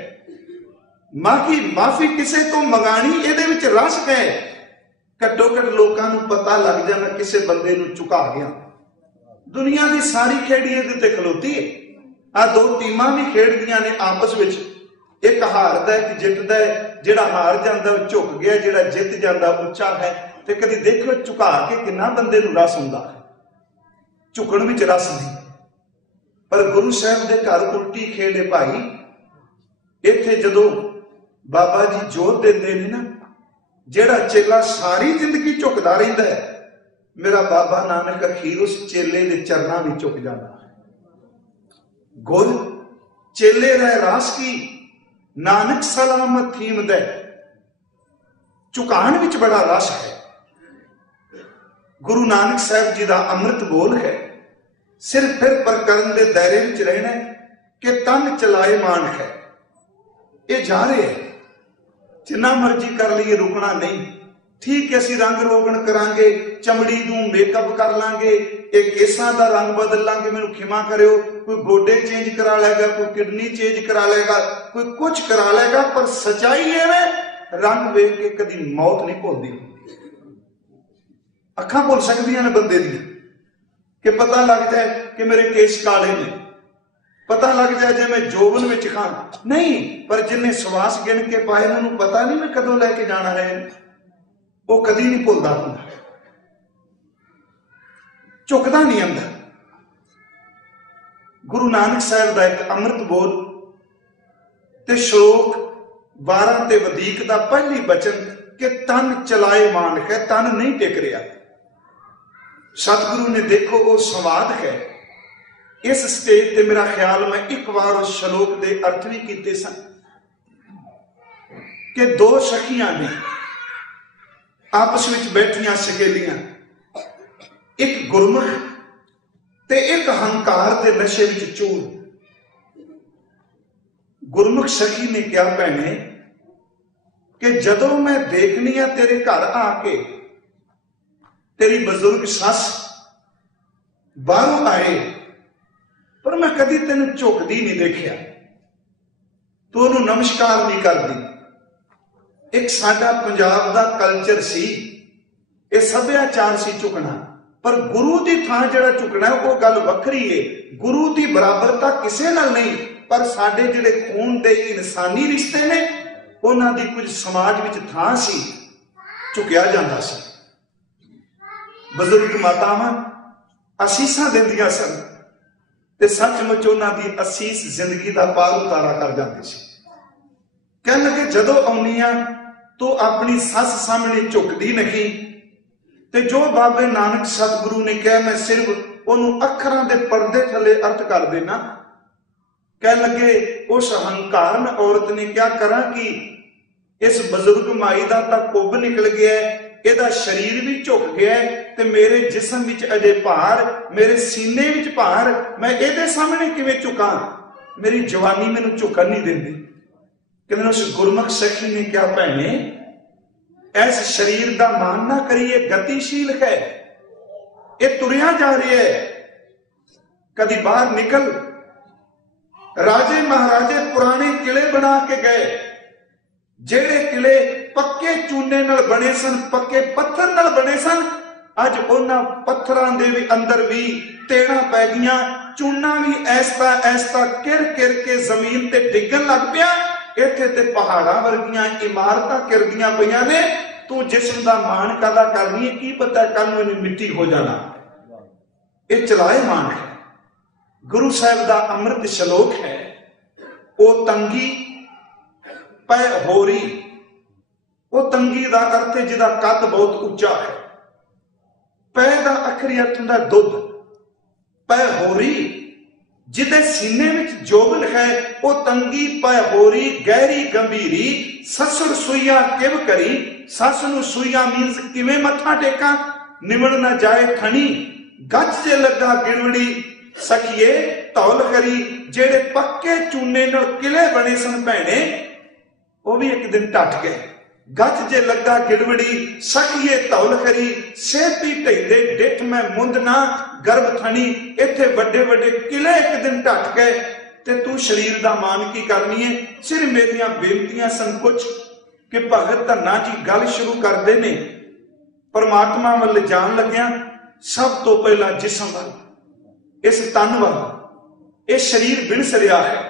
माफी किसे तो मंगानी, इहदे विच रस है। घट्टो घट लोकां नूं पता लग जाना किसे बंदे नूं झुका गया। दुनिया की सारी खेड़ी इहदे ते खलोती है। आ दो टीमां भी खेडदियां ने आपस विच, एक हारदा एक जितदा है। जिहड़ा हार जांदा वो झुक गया, जिहड़ा जित जांदा उच्चा है। ते कदी देखो झुका के किन्ना बंदे नूं रस हुंदा है, झुकण विच रस नहीं। पर गुरु साहब दे घर उल्टी खेड है भाई। इत्थे जदों बाबा जी जोर देंदे ने ना, जेड़ा चेला सारी जिंदगी झुकदा रहिंदा है, मेरा बाबा नानक अखीर उस चेले दे चरनां विच झुक जांदा है। गुर चेले रह रास की, नानक सलामत थीम दे, झुकाण विच बड़ा रस है। गुरु नानक साहब जी दा अमृत बोल है, सिर फिर पर करन दे दायरे विच रहना है कि तन चलाए मान है। ये जा रहे हैं, जिन्ना मर्जी कर लीए रुकना नहीं। ठीक है, असीं रंग रोगन करांगे, चमड़ी नूं मेकअप कर लांगे, एक केसां दा रंग बदल लांगे, मैनूं खिमा करियो, कोई गोडे चेंज करा लेगा, कोई किडनी चेंज करा लेगा, कोई कुछ करा लेगा, पर सच्चाई है रंग वेख के कदी मौत नहीं भुलदी। अखां भुल सकदियां ने बंदे दी, कि पता लग जाए कि मेरे केस काले ने, पता लग जाए जे मैं जोबन विच खां नहीं, पर जिन्हें सवास गिन के पाए उन्होंने पता नहीं मैं कदों लैके जाना है, वो कदी नहीं भुलदा हुंदा, झुकदा नहीं अंदर। गुरु नानक साहब का एक अमृत बोल ते श्लोक 12 ते वधीक दा पहली बचन कि तन चलाए मान है, तन नहीं टिक रहा। सतगुरु ने देखो वो संवाद है। इस स्टेज ते मेरा ख्याल मैं एक बार उस श्लोक के अर्थ भी किए सन, कि दो सखियां ने आपस में बैठियां सहेलियां, एक गुरमुख ते एक हंकार ते नशे में चूर। गुरमुख सखी ने क्या भैने कि जदों मैं देखनी है तेरे घर आके तेरी बुजुर्ग सस बाहरों आए, पर मैं कदी तेन झुकदी नहीं देखिया, तू उन्होंने नमस्कार नहीं करती। एक साडा पंजाब दा कल्चर सी, ये सभ्याचार सी झुकना, पर गुरु की थां जिहड़ा झुकना है वो गल वखरी है। गुरु की बराबरता किसे नाल नहीं, पर साडे जिहड़े खून दे इंसानी रिश्ते ने उन्हां दी कुछ समाज विच थां सी, झुकिया जांदा सी। बजुर्ग मातावां असीसां दिंदियां सन ते सचमुच उन्हां दी असीस जिंदगी दा पार उतारा कर जाती सी। कह लगे जदों आउणीआं तू अपनी सस सामने झुकदी नहीं, ते जो बाबे नानक सतगुरु ने कहा मैं सिर्फ उन्होंने अखरां दे पर्दे थले अर्थ कर देना। कह लगे उस हंकार में औरत ने क्या करा कि इस बजुर्ग माई का तो कुब निकल गया है, ਇਹਦਾ शरीर भी झुक गया है, ते मेरे जिस्म विच अजे भार, मेरे सीने विच भार, मैं ਇਹਦੇ सामने किवें झुकां, मेरी जवानी मैनूं झुकन नहीं देंदी। कहंदे उस गुरमुख सखी ने क्या भैने इस शरीर का मान ना करिए, गतिशील है, ये तुरिया जा रहा है, कदी बाहर निकल। राजे महाराजे पुराने किले बना के गए, जेड़े किले पक्के चूने नाल बने सन, पक्के पत्थर नाल बने सन, अज उन्हां पत्थरां दे भी अंदर भी तेड़ा पै गईयां, चूना भी ऐसता ऐसता किर किर के जमीन ते डिगन लग पिया। इत्थे ते पहाड़ां वर्गियां इमारतां किरदियां पईयां ने, तू जिस्म दा मान कादा करनी है, की पता कल नूं इहनूं मिट्टी हो जाना। ये चलाए मान है। गुरु साहब दा अमृत श्लोक है, ओ तंगी पै होरी। वो तंगी का अर्थ है जिहदा कद बहुत उच्चा है। पै का अखरी अर्थ हुंदा दुध। पै होरी जिदे सीने विच जोबन है, वो तंगी पै होरी गहरी गंभीरी, ससुर सुईया किव करी। सस नूं सुईया मीनस किवें मत्था टेका, निवड़ ना जाए थनी, गच से लगा गिरवड़ी सखिए धौल करी। जेड़े पक्के चूने नाल किले बने सन भैणे, वो भी एक दिन टट गए। गच जे लगा गिड़वड़ी सखिए धौल करी, सेती ढेदे डिठ मैं मुंदना गर्भ थनी। इत्थे वड्डे वड्डे किले एक दिन टट गए, ते तू शरीर दा मान की करनी है। सिर मेरियां बेनतियां सन कुछ कि भगत धन्ना जी गल शुरू करते ने, परमात्मा वल जान लग्या सब तो पहला जिस्म वल, इस तन वल, इस शरीर बिन सरिया है।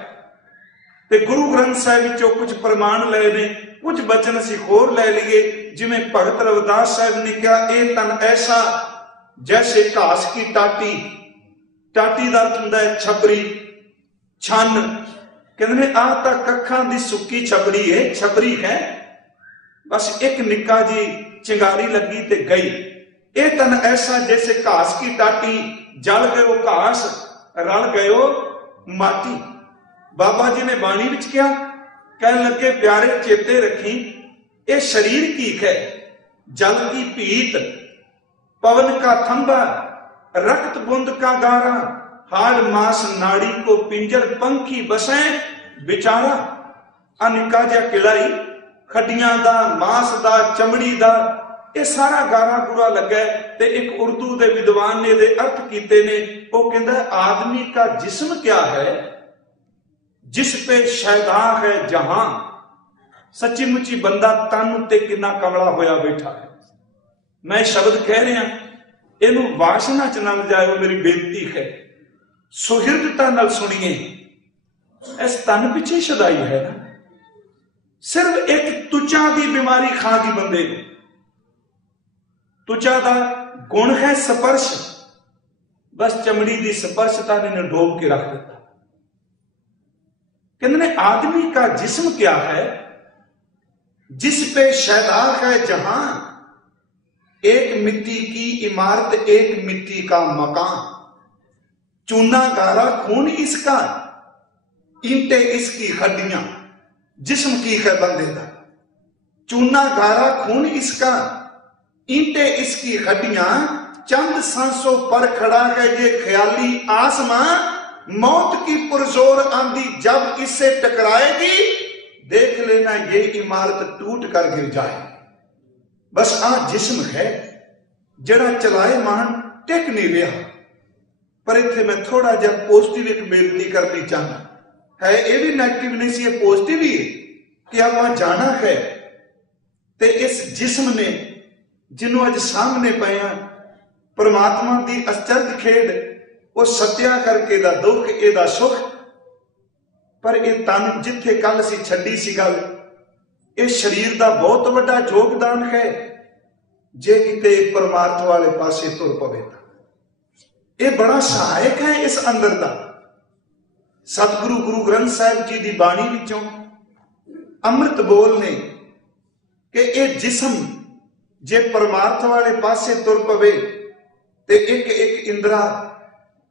ते गुरु ग्रंथ साहिब विचों कुछ प्रमाण लए ने, कुछ बचन असीं होर लै लईए। जिवें भगत रविदास साहिब ने कहा, ये तन ऐसा जैसे घास की टाटी। टाटी दा अर्थ हुंदा है छपरी, छन। कहंदे आ तां कखां दी सुक्की छपरी है, छपरी है, बस एक निक्का जी चिंगारी लगी ते गई। ये तन ऐसा जैसे घास की टाटी, जल गयो घास, रल गयो माटी। बाबा जी ने बाणी विच क्या कहन लगे, प्यारे चेते रखी, ये शरीर की है, जल की पीत, पवन का थंबा, रक्त बूंद का गारा, हाड़ मास नाड़ी को पिंजर पंखी बसे बिचारा। अनिका जा किलाई खड्डियां दा, मांस दा, चमड़ी दा, ये सारा गारा गुरा लगा। ते एक उर्दू दे विद्वान ने दे अर्थ कीते ने, वो कहंदा आदमी का जिस्म क्या है जिस पे शैदा है जहां। सच्ची मुची बंदा तन उत्ते कितना कमला होया बैठा है। मैं शब्द कह रहा, इनू वासना च ना जाए, मेरी बेनती है, सुहिर्दता नाल सुनिए। इस तन पिछे शदाई है ना, सिर्फ एक तुचा की बीमारी खा गई बंदे को। तुचा का गुण है स्पर्श, बस चमड़ी की स्पर्शता ने डोब के रख दिता। कहते आदमी का जिस्म क्या है जिस पे शैदा है जहां। एक मिट्टी की इमारत, एक मिट्टी का मकान, चूना गारा खून इसका, ईंटें इसकी हड्डियां, जिस्म की है बंदे का। चूना गारा खून इसका, ईंटे इसकी हड्डियां, चंद सांसों पर खड़ा है ये ख्याली आसमां। मौत की पुरजोर आंधी जब इससे टकराएगी, देख लेना ये इमारत टूट कर गिर जाए। बस आ जिस्म है जड़ा चलाएमान टिक नहीं रहा। पर इत्थे मैं थोड़ा जिहा पॉजिटिव एक बेनती करनी चाहना है, यह भी नैगेटिव नहीं सी, पॉजिटिव ही है कि आप जाना है ते इस जिस्म ने जिन्हों अज सामने पे परमात्मा की अचरज खेड, वो सत्या करके दा दुख एदा सुख। पर यह तन जिथे कल सी छड्डी सी गल, इस शरीर का बहुत बड़ा योगदान है। जे किते परमार्थ वाले पासे तुर पवे तां यह बड़ा सहायक है इस अंदर का। सतगुरु गुरु ग्रंथ साहिब जी की बाणी विचों अमृत बोल ने कि यह जिस्म जे परमार्थ वाले पासे तुर पवे ते एक एक इंद्रा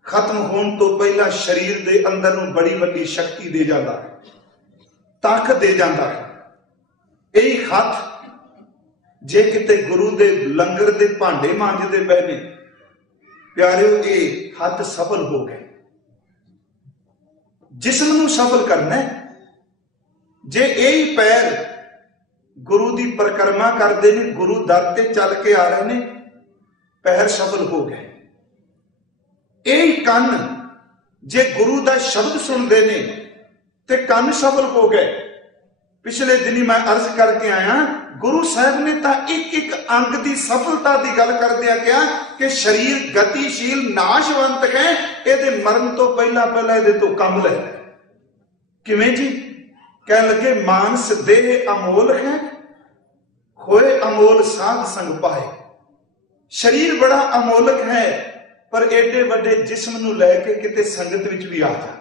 खत्म होने तो पहला शरीर दे अंदर नूं बड़ी वड्डी शक्ति दे जाता है, ताकत दे जाता है। यही हथ जे किते गुरु दे लंगर दे भांडे मांजदे पए ने प्यारिओ, ये हथ सफल हो गए। जिस्म नूं सफल करना है। जे यही पैर गुरु की परिक्रमा करते हैं, गुरु दर ते चल के आ रहे हैं, पैर सफल हो गए। यही कन जे गुरु का शब्द सुनते हैं ते कन सफल हो गए। पिछले दिनी मैं अर्ज करके आया, गुरु साहब ने तो एक एक अंग की सफलता की गल करदे कहा कि शरीर गतिशील नाशवंत है, ये मरण तो पहला पहला ये तो कम ले। किवें जी? कह लगे मानस देह अमोल है, होए अमोल साध संग पाए। शरीर बड़ा अमोलक है, पर एडे वड्डे जिस्म नूं लैके किते संगत विच भी आ जा,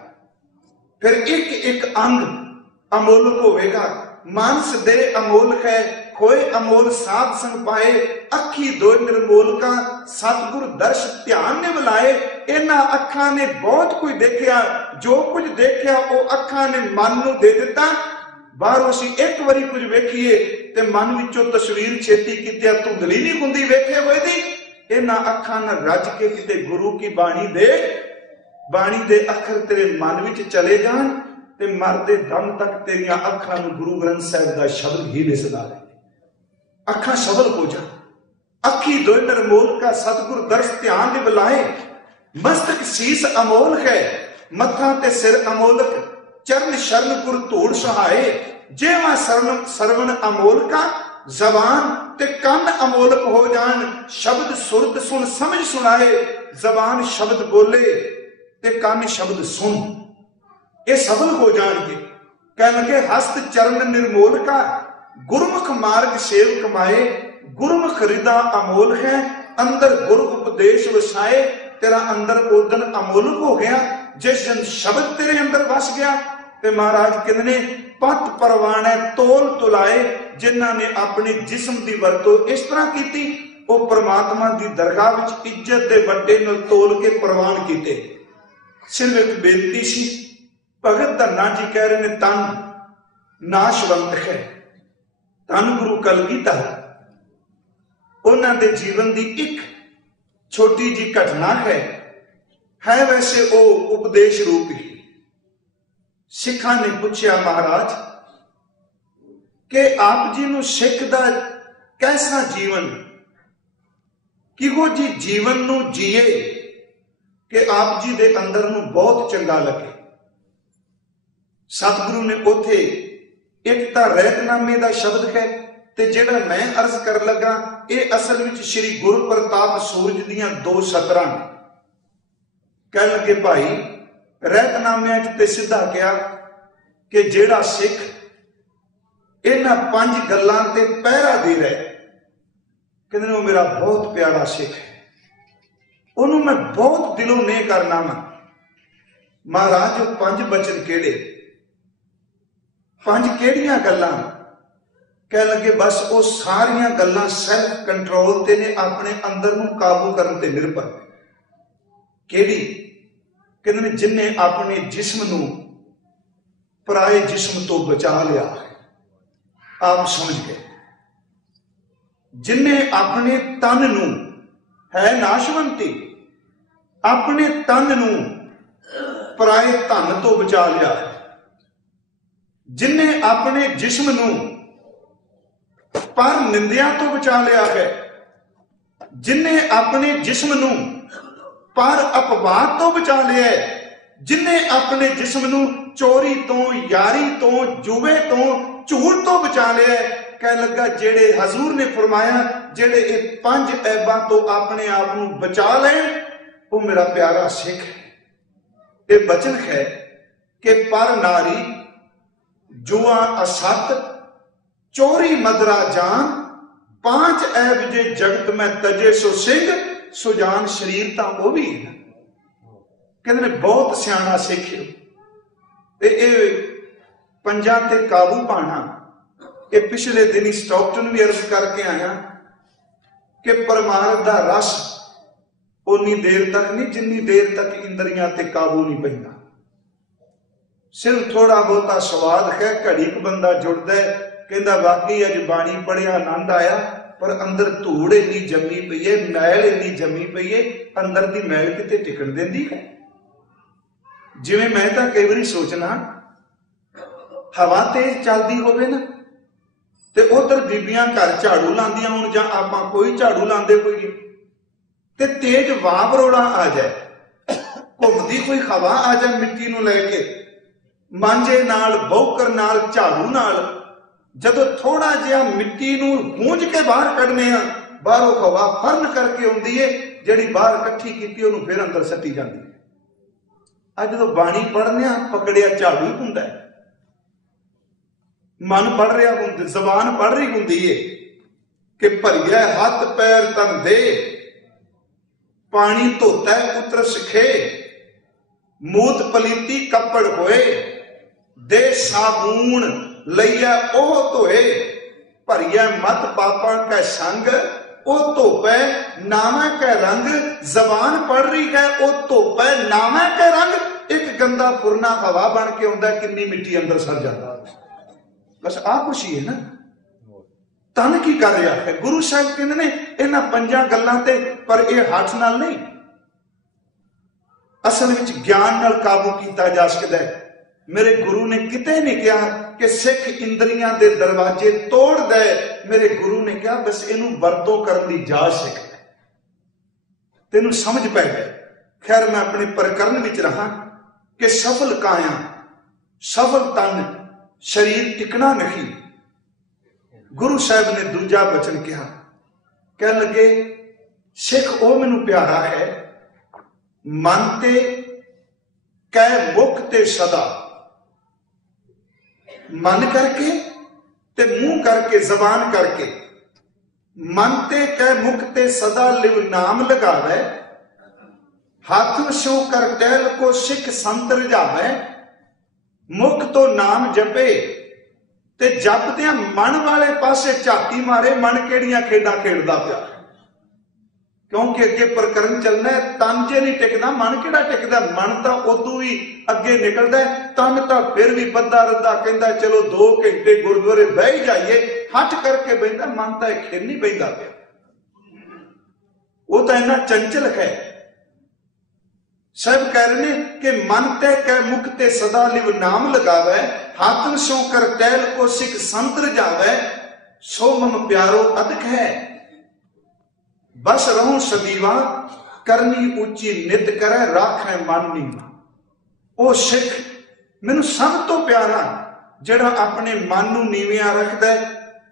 फिर एक एक अंग अमोलक होवेगा। मानस दे अमोलक है, होए अमोल साध संग पाए। अखी दो निर्मोलका सतगुर दर्श ध्यान ने बुलाए। इन्हां अखां ने बहुत कुछ देखिया, जो कुछ देखिया वो अखां ने मन नूं दे दिता। बाहरों असीं एक बारी कुछ वेखीए ते मन विचों तस्वीर छेती कीतिया धुंधली नहीं हुंदी वेखे होए दी। इन्हां अखां नाल रज के किते गुरु की बाणी दे अखर तेरे मन विच चले जान ते मरदे दम तक तेरियां अखां नूं गुरु ग्रंथ साहिब दा शब्द ही दिसदा रहे। अखां सफल हो जा। अखी दो निर्मोल का सतगुर दर्श ध्यान ने बुलाए। मस्तक शीस अमोल है, मत्था ते सिर अमोलक। चरण शरण गुर धूड़ सहाय। जेवा सरवण अमोल का, जबान ते कन अमोलक हो जान। शब्द सुरत सुन समझ सुनाए। जबान शब्द बोले ते कन शब्द सुन, ये सफल हो जाएंगे। कह लगे हस्त चरण निर्मोल का, गुरमुख मार्ग सेव कमाए। गुरमुख हृदय अमोल है, अंदर गुरु उपदेश वसाए। तेरा अंदर ओदन अमोलक हो गया जिस दिन शब्द तेरे अंदर वस गया। ते महाराज कहने पत परवाने तोल तुलाए। जिन्हां ने अपने जिस्म की वरतों इस तरह की, वो परमात्मा की दरगाह विच इज्जत के वड्डे नाल तोल के प्रवान किए। सिर्फ एक बेनती सी, भगत धन्ना जी कह रहे हैं तन नाशवंत है। धन गुरु कलगीधर उन्हां दे जीवन की एक छोटी जी घटना है वैसे वो उपदेश रूप ही। सिखा ने पूछा महाराज कि आप जी नूं सिख दा कैसा जीवन, किहो जी जीवन नूं जीए कि आप जी दे अंदर नूं बहुत चंगा लगे। सतगुरु ने उथे एक तां रहतनामे दा शब्द है ते जिहड़ा मैं अर्ज कर लगा ये असल विच श्री गुरु प्रताप सूरज दियां दो सतरां ने। कह लगे भाई रहतनामियां च ते सीधा कहा कि जिहड़ा सिख इन्हां 5 गल्लां ते पहरा दे रहा, कहते वो मेरा बहुत प्यारा सिख है, उन्होंने मैं बहुत दिलों ने करना वा। महाराज 5 बचन केड़े, 5 केड़ियां गल्लां? कह लगे बस वो सारियां गल्लां सैल्फ कंट्रोल ते ने, अपने अंदर नूं काबू करन ते निर्भर। केड़ी? कहते जिन्हें अपने जिस्म नूं पराए जिस्म तो बचा लिया। आप समझ गए जिन्ने अपने तन नूं है नाशवंती, अपने तन नूं पराए धन तो बचा लिया है, जिन्ने अपने जिस्म नूं पर निंदिया तो बचा लिया है, जिन्ने अपने जिस्म नूं पर अपवाद तो बचा लिया है, जिन्ने अपने जिस्म नूं चोरी तो, यारी तो, जुए तो, झूठ तो बचा लिया है। कह लगा जेड़े हजूर ने फरमाया जेड़े ये 5 ऐबां तो अपने आप को बचा लें, वो मेरा प्यारा सिख है। ये बचन है कि पर नारी जुआ असत, चोरी मदरा जान, 5 ऐब जे जगत में तजे सो सिंह, सुजान शरीर तां वो भी कहते ने बहुत सियाणा सिख ये पंजां ते काबू पाना। ये पिछले दिन स्टॉकटन भी अर्ज करके आया कि परमार्थ दा रस उन्नी देर तक नहीं जिन्नी देर तक इंद्रियां ते काबू नहीं पैंदा। सिर्फ थोड़ा बहुता स्वाद है, घड़ी क बंदा जुड़दा है, कहंदा वाकई अज बाणी पढ़िया आनंद आया, पर अंदर धूड़ इन्नी जमी पई है, मैल इन्नी जमी पई है, अंदर दी मैल किते टिकण देंदी है। जिवें मैं तां कई वारी सोचना हवा तेज चलदी होवे ना ते उधर बीबियां घर झाड़ू लांदियां होण जां आपां कोई झाड़ू लांदे होईए ते तेज वावरोड़ा आ जाए, घुमदी कोई हवा आ जाए मिट्टी नूं लैके मांजे नाल, बौकर नाल, झाड़ू नाल, जदों थोड़ा जिहा मिट्टी नूं गूंज के बाहर कढने आ, बाहरों हवा फरन करके आउंदी है, जिहड़ी बाहर इकट्ठी कीती ओनूं फिर अंदर सट्टी जांदी है। अज जदों बाणी पढ़ने पकड़िया झाड़ू ही हुंदा है, मन पढ़ रहा होंगे, जबान पढ़ रही होंगी है कि भरिया हथ पैर तन दे, पानी धोता है पुत्र सिखे, मूत पलीती कपड़ होए, दे साबून लइया ओह धोए, भरिया मत पापा कै संग ओ धोपै नामा कै रंग, जबान पढ़ रही है ओ धोपै नामा कै रंग। एक गंदा फुरना हवा बन के आउंदा, कितनी मिट्टी अंदर सड़ जाता। बस आ कुछ ही है ना। तन की कर रहा है गुरु साहब कहते ने इन्हां 5 गल्लां ते, पर यह हठ नाल नहीं, असल विच ज्ञान नाल काबू किया जा सकता है। मेरे गुरु ने किते नहीं कहा कि सिख इंद्रियां दे दरवाजे तोड़ दे, मेरे गुरु ने कहा बस इनू वरतों करने की जाच सिख, तेनू समझ पै गए। खैर मैं अपने प्रकरण विच रहा कि सफल काया, सफल तन, शरीर टिकना नहीं। गुरु साहब ने दूजा वचन कहा, कह लगे सिख ओ मैनू प्यारा है, मन ते कै मुख ते सदा, मन करके ते मुंह करके, जबान करके, मन ते कै मुख ते सदा लिव नाम लगावे, हाथ शो कर टहल को सिख संत रिझावे, मुख तो नाम जपे ते जपदियां मन वाले पासे झाती मारे, मन केड़ियां खेडां खेडदा पिया। क्योंकि अगे प्रकरण चलना है, तन जे नहीं टिकदा मन किहड़ा टिकदा, मन तो उदों ही अगे निकलदा है, तन तो फिर भी बद्दा रद्दा कहंदा चलो 2 घंटे गुरुद्वारे बह ही जाइए, हट करके बहिंदा, मन तो खिर नहीं बहिंदा पिया, वो तो इन्ना चंचल है। सब कह रहे हैं कि मन ते कै मुख ते सदा लिव नाम लगावे, हाथ सो कर टहल को सिख संत रिझावे, सो मम प्यारो अधिक है, बस रहूं सदीवा, करनी ऊंची नित करे, राखे मन नीवा। ओ सिख मैनू सब तो प्यारा जिहड़ा अपने मन नूं नीवियां रखदा है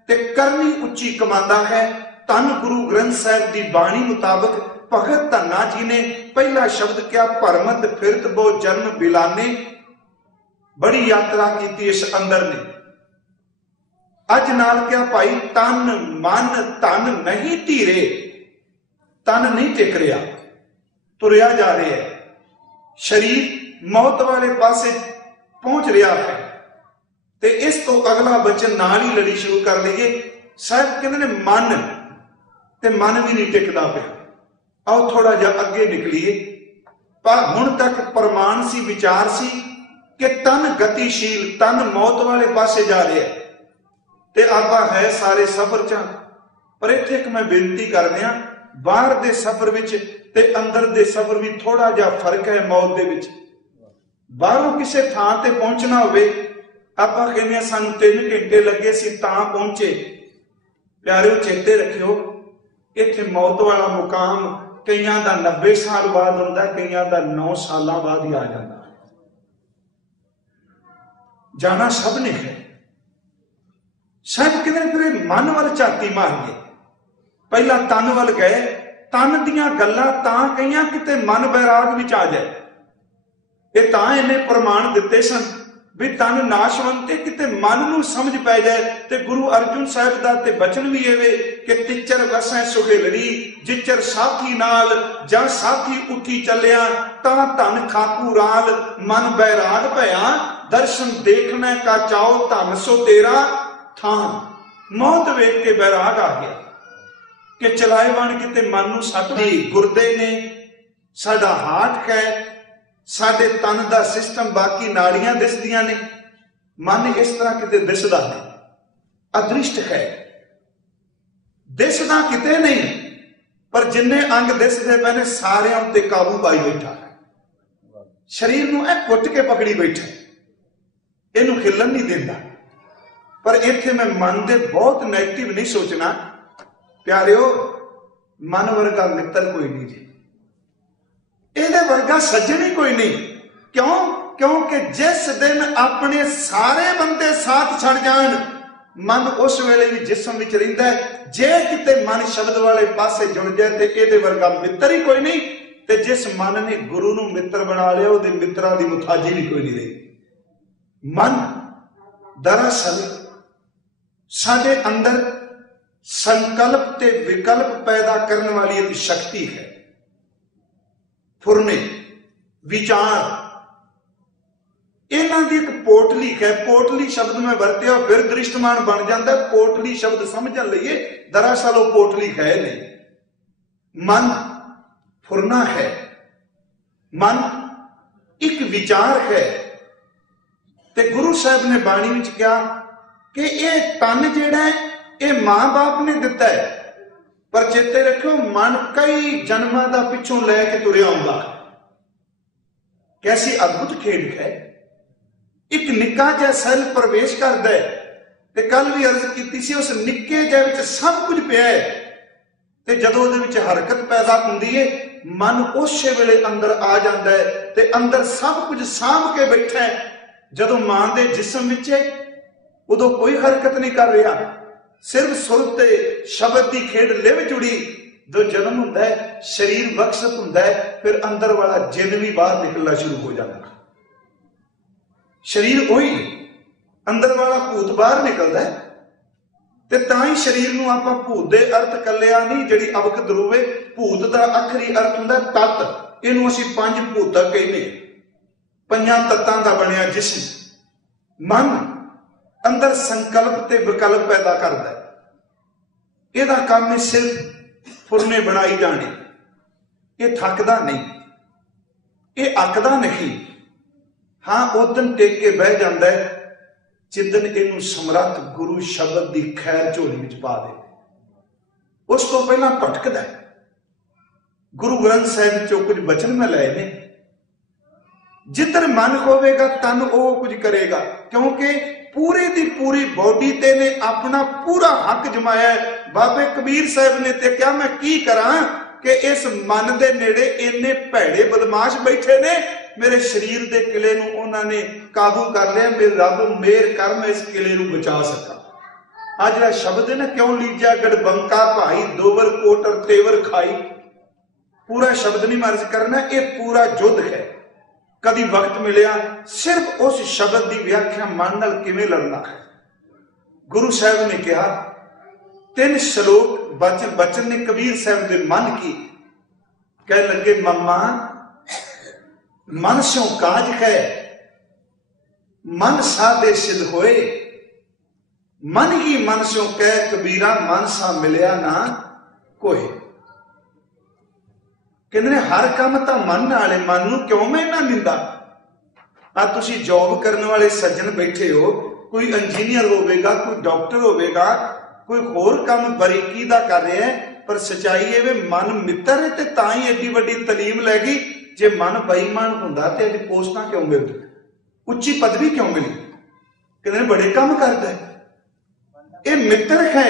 ते करनी उच्ची कमांदा है। धन गुरु ग्रंथ साहिब दी बाणी मुताबक भगत धन्ना जी ने पहला शब्द क्या, भरमत फिरत बो जन्म बिलाने, बड़ी यात्रा की इस अंदर ने। अज नाल क्या भाई, तन मन धन नहीं धीरे, तन नहीं टिक रहा, तुरया जा रहा है, शरीर मौत वाले पासे पहुंच रहा है। ते इस तो अगला बचन नाल ही लड़ी शुरू कर लीए। साहब कहते ने मन ते मन भी नहीं टिकता पिया। आओ थोड़ा जा अगे निकलीए। पर हुण तक प्रमाण सी, विचार सी कि तन गतिशील, तन मौत वाले पासे जा रहा है ते आपां है सारे सफर च, पर इत्थे एक मैं बेनती कर रहा, बाहर दे सफर विच ते अंदर दे सफर भी थोड़ा जिहा फर्क है मौत दे विच। बाहरों किसी थां ते पहुंचना होवे, आपां कहने सानू 3 घंटे लगे, असीं तां पहुंचे। प्यारेओ चेते रखियो, इत्थे मौत वाला मुकाम कईयां दा 90 साल बाद हुंदा, कईयां दा 9 साल बाद ही आ जाता। जाना सब ने है। शायद किधर फिर मन वाल झाती मार गए, पहला तन वाल गए, तन दियां गल्लां तां कईयां किते मन बैराग विच आ जाए। ये तां इन्ने प्रमाण दिते सन भी तन नाशवंत है, किते मन नूं समझ पै जाए। ते गुरु अर्जुन साहिब दा ते बचन भी एवे कि तिचर वसै सुहेलड़ी, जिचर साथी नाल जां साथी उठी चलिया, तां धन खाकू राल मन बैराग भया, दर्शन देखने का चाओ धन सो तेरा थान। मौत वेख के बैराग आ गया कि चलाए बन किते मन नूं सट दी। गुरदे ने, साडा हार्ट है, साडे तन दा सिस्टम, बाकी नाड़ियां दिसदियां ने, मन इस तरह किते दिसदा नहीं, अदृष्ट है, दिसदा किते नहीं। पर जिन्ने अंग दिसदे पए ने सारियां उत्ते काबू पाई बैठा है। शरीर नूं ऐ घुट के पकड़ी बैठा, इहनूं हिलन नहीं दिंदा। पर इत्थे मैं मन दे बहुत नैगेटिव नहीं सोचना। प्यारिओ, मन वर्गा मित्र कोई नहीं जी, ਇਹਦੇ वर्गा सज्जन ही कोई नहीं। क्यों? क्योंकि जिस दिन अपने सारे बंदे साथ छड़ जान, मन उस वेले भी जिसम विच रहिंदा है। जे किते मन शब्द वाले पासे जुड़ जाए तो ਇਹਦੇ वर्गा मित्र ही कोई नहीं। ते जिस मन ने गुरु नूं मित्र बना लिया, ਉਹਦੇ मित्रां दी मुताजी भी कोई नहीं रही। मन दरअसल साडे अंदर संकल्प ते विकल्प पैदा करने वाली एक शक्ति है। फुरने, विचार, इन्हां दी एक पोटली है। पोटली शब्द में वरत्या फिर दृष्टमान बन जाता है। पोटली शब्द समझन लईए, दरअसल वो पोटली है नहीं। मन फुरना है, मन एक विचार है। ते गुरु साहब ने बाणी विच कहा कि ये तन जिहड़ा है ये मां बाप ने दिता है, पर चेते रखो मन कई जन्मां दा पिछों लैके तुरिया आउंदा। कैसी अद्भुत खेड है। एक निक्का जिहा सैल प्रवेश करदा है, ते कल भी अर्ज कीती सी, उस निक्के जिहे विच सब कुछ पिया है। ते जदों उहदे विच हरकत पैदा हुंदी है, मन उस वेले अंदर आ जाता है, ते अंदर सब कुछ सामभ के बैठा है। जदों मां दे जिस्म विच है, उदों कोई हरकत नहीं कर रहा, सिर्फ सुर ते शब्द की खेड लिव जुड़ी। जो जन्म हुंदा है, शरीर विकसित हुंदा है, फिर अंदर वाला जिन भी बाहर निकलना शुरू हो जाता। शरीर वही, अंदर वाला भूत बाहर निकलता है। ते तां ही शरीर नूं आपां भूत दे अर्थ कल्लिया नहीं, जिहड़ी अवक दरूवे, भूत दा आखरी अर्थ हुंदा तत्त। इहनूं असीं 5 भूतक कहने, 5 तत्तां दा बनिया जिस्म। मन अंदर संकल्प ते विकल्प पैदा करता है। ਇਹਦਾ काम है सिर्फ फुरने बनाई जाने। ये थकदा नहीं, ये अकदा नहीं। हाँ, उदन टेक के बह जाता है जिदन इनू समर्थ गुरु शब्द की खैर झोली विच पा दे। उस तो पहला भटकदा है। गुरु ग्रंथ साहिब चो कुछ बचन में लाए ने, जिधर मन होवेगा तन वो कुछ करेगा। क्योंकि पूरी दी पूरी बॉडी ते ने अपना पूरा हक जमाया है। बाबे कबीर साहब ने ते क्या मैं की करा कि इस मन दे नेड़े इन्ने भैड़े बदमाश बैठे ने, मेरे शरीर दे किले नूं उन्होंने काबू कर लिया। मेरे रब मेहर कर, मैं इस किले नूं बचा सका। आज जिहड़ा शब्द है ना, क्यों लीजा गड़बंका भाई, दोवर कोट और तेवर खाई, पूरा शब्द नहीं मर्ज करना, ये पूरा युद्ध है। कभी वक्त मिलिया सिर्फ उस शब्द की व्याख्या मन नाल किवें लड़ना है। गुरु साहब ने कहा 3 श्लोक बचन ने कबीर साहब के मन की। कह लगे मम्मा मन स्यों काज है, मन साधे सिद्ध होए, मन ही मन स्यों कह कबीरा, मन सा मिलिया ना कोई। कहते हर काम तो मन नाले, मन नूं क्यों महना दिंदा। आ तुसीं जॉब करने वाले सज्जन बैठे हो, कोई इंजीनियर होवेगा, कोई डॉक्टर होवेगा, कोई होर काम बारीकी दा कर रहा है, पर सच्चाई है वे मन मित्र है ते तां ही एडी वड्डी तलीम लै गई। जे मन बेईमान हुंदा ते अज पोस्टां क्यों मिलदी, उच्ची पदवी क्यों मिली? कहते बड़े काम करदा है, ये मित्र है,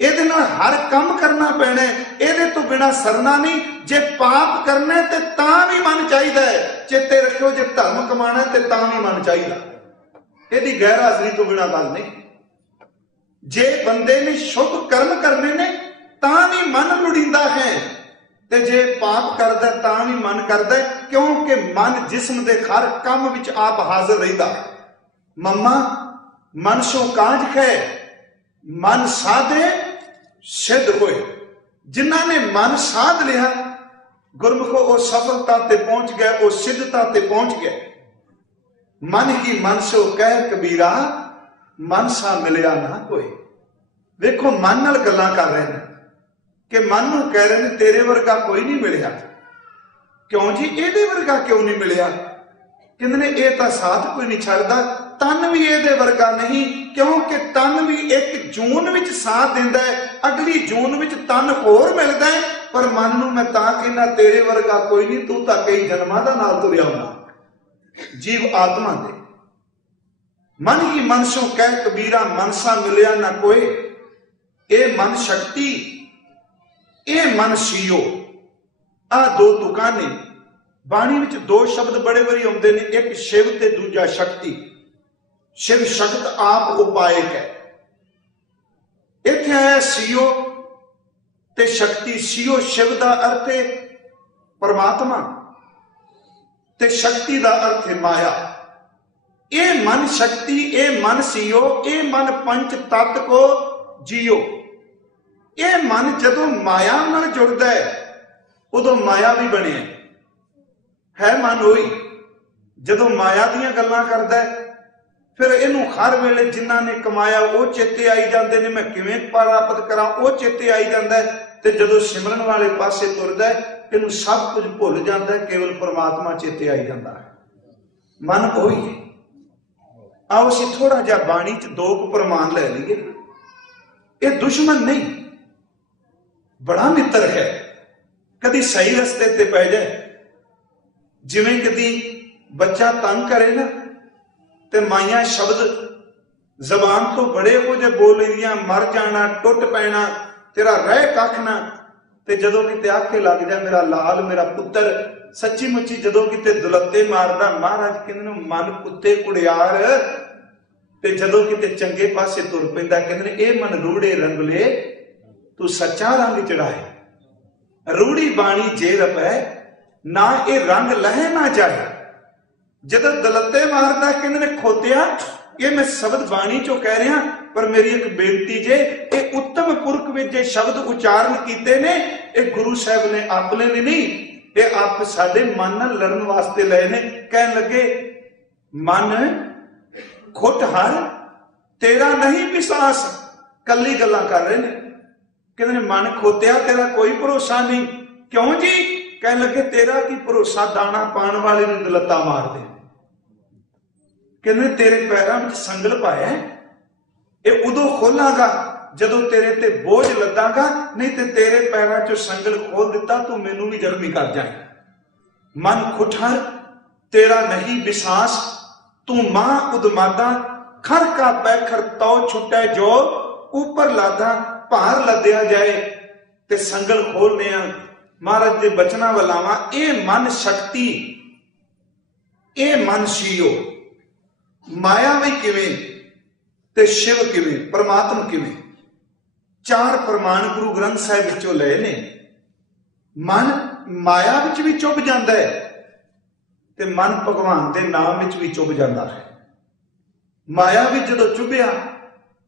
ਇਹਦੇ ਨਾਲ हर काम करना पैना, ਇਹਦੇ ਤੋਂ बिना सरना नहीं। जे पाप करना ते तां भी मन चाहिदा है, चेते रखियो जे धर्म कमाना ते तां भी मन चाहिदा, ਇਹਦੀ गैर हाजरी तो बिना गल नहीं। जे बंदे ने शुभ कर्म करने ने तां भी मन लुड़ींदा है, ते जे पाप करदा तां भी मन करदा, क्योंकि मन जिस्म दे हर काम विच आप हाजिर रहिंदा। मम्मा मन सो काज है, मन साधे सिद्ध होए। जिन्हां ने मन साध लिया गुरमुखो, वो सफलता ते पहुंच गए, वो सिद्धता ते पहुंच गए। मन ही मन सो कह कबीरा, मन सा मिलिया ना कोई। देखो मन नाल गल्लां कर रहे हैं कि मन नूं कह रहे हैं तेरे वर्गा कोई नहीं मिलिया। क्यों जी, ਇਹਦੇ वर्गा क्यों नहीं मिलिया? कहंदे ने ਇਹ ਤਾਂ साथ कोई नहीं छड्डदा, तन भी ਇਹਦੇ वर्गा नहीं, क्योंकि तन भी एक जून विच साथ दिंदा है, अगली जून विच तन होर मिलदा है। पर मन नूं मैं तां कहना तेरे वर्गा कोई नहीं, तू तां कई जन्मां दा नाल तुरिया हुंदा जीव आत्मा दे। मन ही मन सो कह कबीरा, मन सा मिलिया ना कोई। ये मन शक्ति, ये मन सीओ, आ दो तुकां ने बाणी विच दो शब्द बड़े बड़ी आउंदे ने, एक शिव ते दूजा शक्ति। शिव शक्त आप उपायक है, इत्थे आया सीओ ते शक्ति। सीओ शिव दा अर्थ है परमात्मा, ते शक्ति दा अर्थ है माया। ये मन शक्ति, ये मन सीओ, ये मन पंच तत्त को जियो। ये मन जदों माया नाल जुड़दा है उदों माया भी बने है मन होई। जदों माया दीयां गल्लां करदा है फिर इनू हर वेले जिन्हां ने कमाया वो चेते आई जाते हैं, मैं किवें प्राप्त करा वो चेते आई जाता है। तो जदों सिमरन वाले पासे तुरदा है इनू सब कुछ भुल जाता है, केवल परमात्मा चेते आई जाता है। मन वही है। आओ असीं थोड़ा जिहा बाणी च दो प्रमाण लै लईए। ये दुश्मन नहीं, बड़ा मित्र है। कदी सही रस्ते ते पै जाए, जिवें कदी बच्चा तंग करे ना ते माइया शब्द जबान तो बड़े हो जे बोल लेंदियां, मर जाना, टुट पैना, तेरा रह कख ना। ते जदों किते आखे लग जाए मेरा लाल, मेरा पुत्र, सच्ची मुच्ची जदों किते दुलत्ते मारदा, महाराज कहंदे ने मन कुत्ते कुड़ियार। ते जदों किते चंगे पासे तुर पैंदा कहंदे ने ए मन रूड़े रंगले तू सच्चा रंग चढ़ाए। रूड़ी बाणी जे रपै ना ये रंग लहे ना जाए। जदों दलत्ते मारदा कहंदे ने खोतिया, ये मैं शब्द बाणी चो कह रहा, पर मेरी एक बेनती जे, ये उत्तम पुरख में जे शब्द उच्चारण कीते ने, ये गुरु साहब ने अपने ने नहीं, ये आप साडे मन नाल लड़न वास्ते लए ने। कहन लगे मन खुट हर तेरा नहीं विश्वास, कल्ली गल्लां कर रहे ने। कहंदे ने मन खोतिया तेरा कोई भरोसा नहीं। क्यों जी? कहन लगे तेरा की भरोसा, दाना पाण वाले नूं दलत्ता मार दे। कहंदे तेरे पैरां विच संगल पाया, ये उदों खोलांगा जदों तेरे ते बोझ लदांगा, नहीं ते तेरे पैरां चों संगल खोल दिता तू मैनूं भी जख्मी कर जाए। मन खुठर तेरा नहीं विश्वास, तू मां उदमादा, खर का पैखर तो छुटे जो ऊपर लादा, भार लद्या जाए ते संगल खोलने आ। महाराज दे बचना वलावा, ये मन शक्ति, ये मन सीओ। माया भी किवें ते शिव किवें, परमात्मा किवें, चार प्रमाण गुरु ग्रंथ साहिब विचों लए ने। मन माया विच भी चुभ जाता है ते मन भगवान दे नाम विच भी चुभ जाता है। माया भी जदों चुभिया,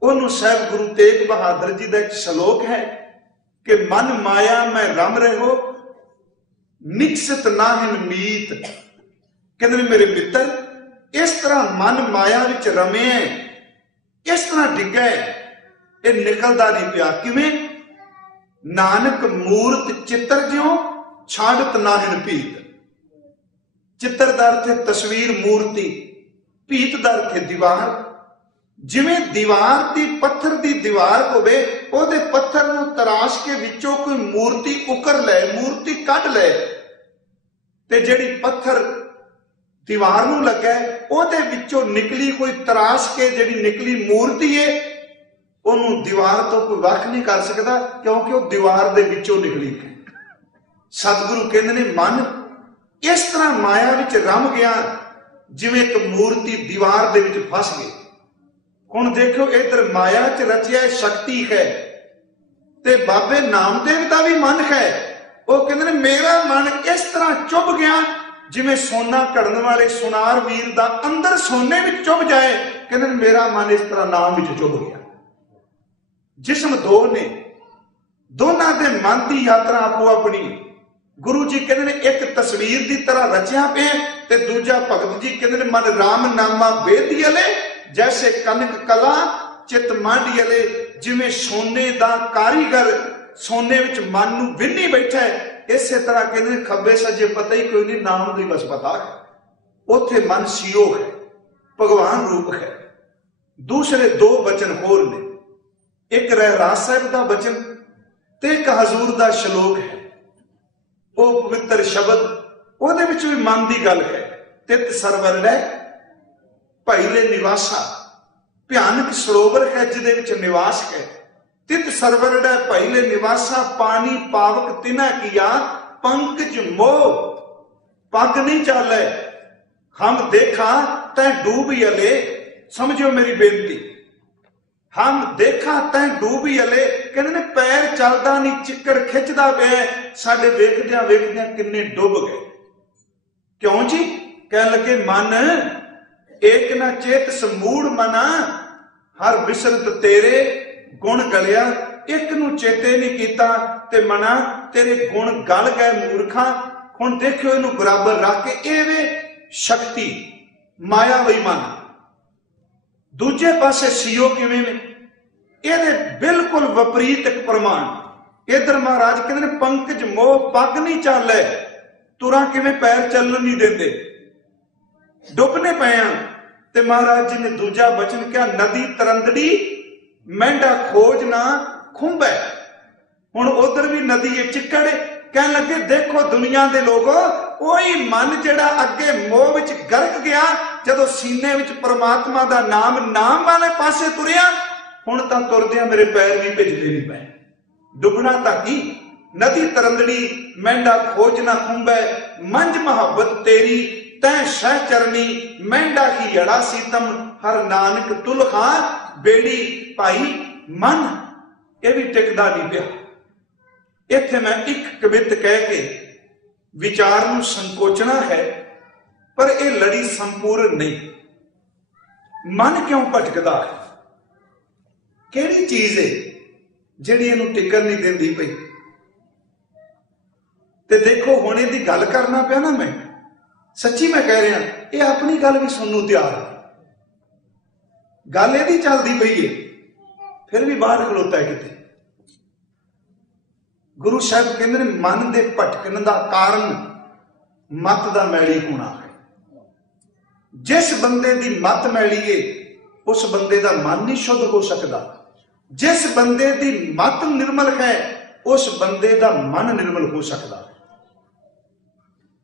उन्होंने साहब गुरु तेग बहादुर जी का एक श्लोक है कि मन माया में रम रहो, निकसित नाहिन मीत। कहते मेरे मित्र, इस तरह मन माया विच रमे है, इस तरह डिग्गा है, ये निकलता नहीं पिया। किवें? नानक मूर्त चित्र ज्यों छाड़त नाहिन पीत। चित्र का अर्थ है तस्वीर, मूर्ति, पीत का अर्थ है दीवार। जिवें दीवार दी पत्थर दी दीवार होवे, ओदे पत्थर नूं तराश के विचों कोई मूर्ति उकर ले, मूर्ति कढ ले, ते जिहड़ी पत्थर दीवार नूं लगे ओदे विचों निकली कोई तराश के जिहड़ी निकली मूर्ति है, ओनूं दीवार तो कोई वख नहीं कर सकता, क्योंकि वो दीवार दे विचों निकली है। सतगुरु कहंदे ने मन इस तरह माया विच रम गया जिवें एक मूर्ति दीवार दे विच फस गई। हुण देखो इधर माया च रचिया शक्ति है, ते बाबे नामदेव का भी मन है। वो कहते ने मेरा मन इस तरह चुभ गया जिवें सोना घड़न वाले सुनार वीर दा अंदर सोने में चुभ जाए। कहते मेरा मन इस तरह नाम विच चुभ गया। जिस्म दो ने, दोनों के मन की यात्रा आपो अपनी। गुरु जी कहते ने एक तस्वीर की तरह रचिया पे, ते दूजा भगत जी कहते ने मन राम नामा वेदियले, जैसे कनक कला चित मांडियले। जिवें सोने दा कारीगर सोने विच मन नूं विन्नी बैठा है, इसे तरह कहते खब्बे सज्जे पता ही कोई नहीं, नाम दी बस पता है। उथे मन सीओ है, भगवान रूप है। दूसरे दो वचन होर ने, एक रहरास साहिब दा वचन ते एक हजूर दा श्लोक है। वो पवित्र शब्द ओहदे विच भी मन दी गल है। तित सरवर लै भाईले निवासा, भयानक सरोवर है जिदे विच निवास है। तित सरवर लै भाईले निवासा, पानी पावक तिना किया पंकज मोह, पग नहीं चाले हम देखा तै डूब यले। समझो मेरी बेनती, हम देखा तै डूब यले। कहते ने पैर चलदा नहीं, चिक्कड़ खिंचदा पिया, साडे वेखदियां वेखदियां किन्ने डुब गए। क्यों जी? कह लगे मन एक न चेत समूड़ मना, हर बिसरत तेरे गुण गलिया। एक नू चेते नहीं कीता ते मना तेरे गुण गल गए मूर्खा। हुण देखियो इनू बराबर रख के, एवे शक्ति माया वही मन। दूजे पासे सीओ किवें ने, ये बिल्कुल विपरीत एक प्रमाण। इधर महाराज कहते ने पंकज मोह, पग नहीं चाले, तुरा किवें पैर चलन नहीं देंदे, डुबने पे। ते महाराज जी ने दूजा वचन क्या, नदी तरंदड़ी मेंढा खोज ना खुंबे। हुण उधर भी नदी है, चिक्कड़। कह लगे देखो दुनिया के लोगों, वही मन जिहड़ा अगे मोह विच गरक गया, जदों सीने विच परमात्मा दा नाम नाम वाले पासे तुरिया, हुण तां तुरदियां मेरे पैर भी भिजदे नहीं पए। डुबना तां की, नदी तरंदड़ी मेंढा खोज ना खुंबे, मंझ मोहब्बत तेरी तै शह चरनी, मेंढा की जड़ा सीतम हर नानक तुलखा बेड़ी भाई मन। यह भी टिकदा नहीं पिया। इत्थे मैं एक कवित कह के विचार नूं संकोचना है, पर यह लड़ी संपूर्ण नहीं। मन क्यों भटकदा है? किहड़ी चीज है जिहड़ी इहनूं टिकण नहीं दिंदी पई? ते देखो हुण इहदी गल करना पिया ना, मैं सच्ची मैं कह रहा, ये अपनी गल भी सुनने तैयार है। गल यदि चलती पई है, फिर भी बाहर खलोता है किते। गुरु साहब कहते हैं मन के भटकन का कारण मत का मैली होना है। जिस बंदे की मत मैली है, उस बंदे का मन नहीं शुद्ध हो सकता। जिस बंदे की मत निर्मल है, उस बंदे का मन निर्मल हो सकता।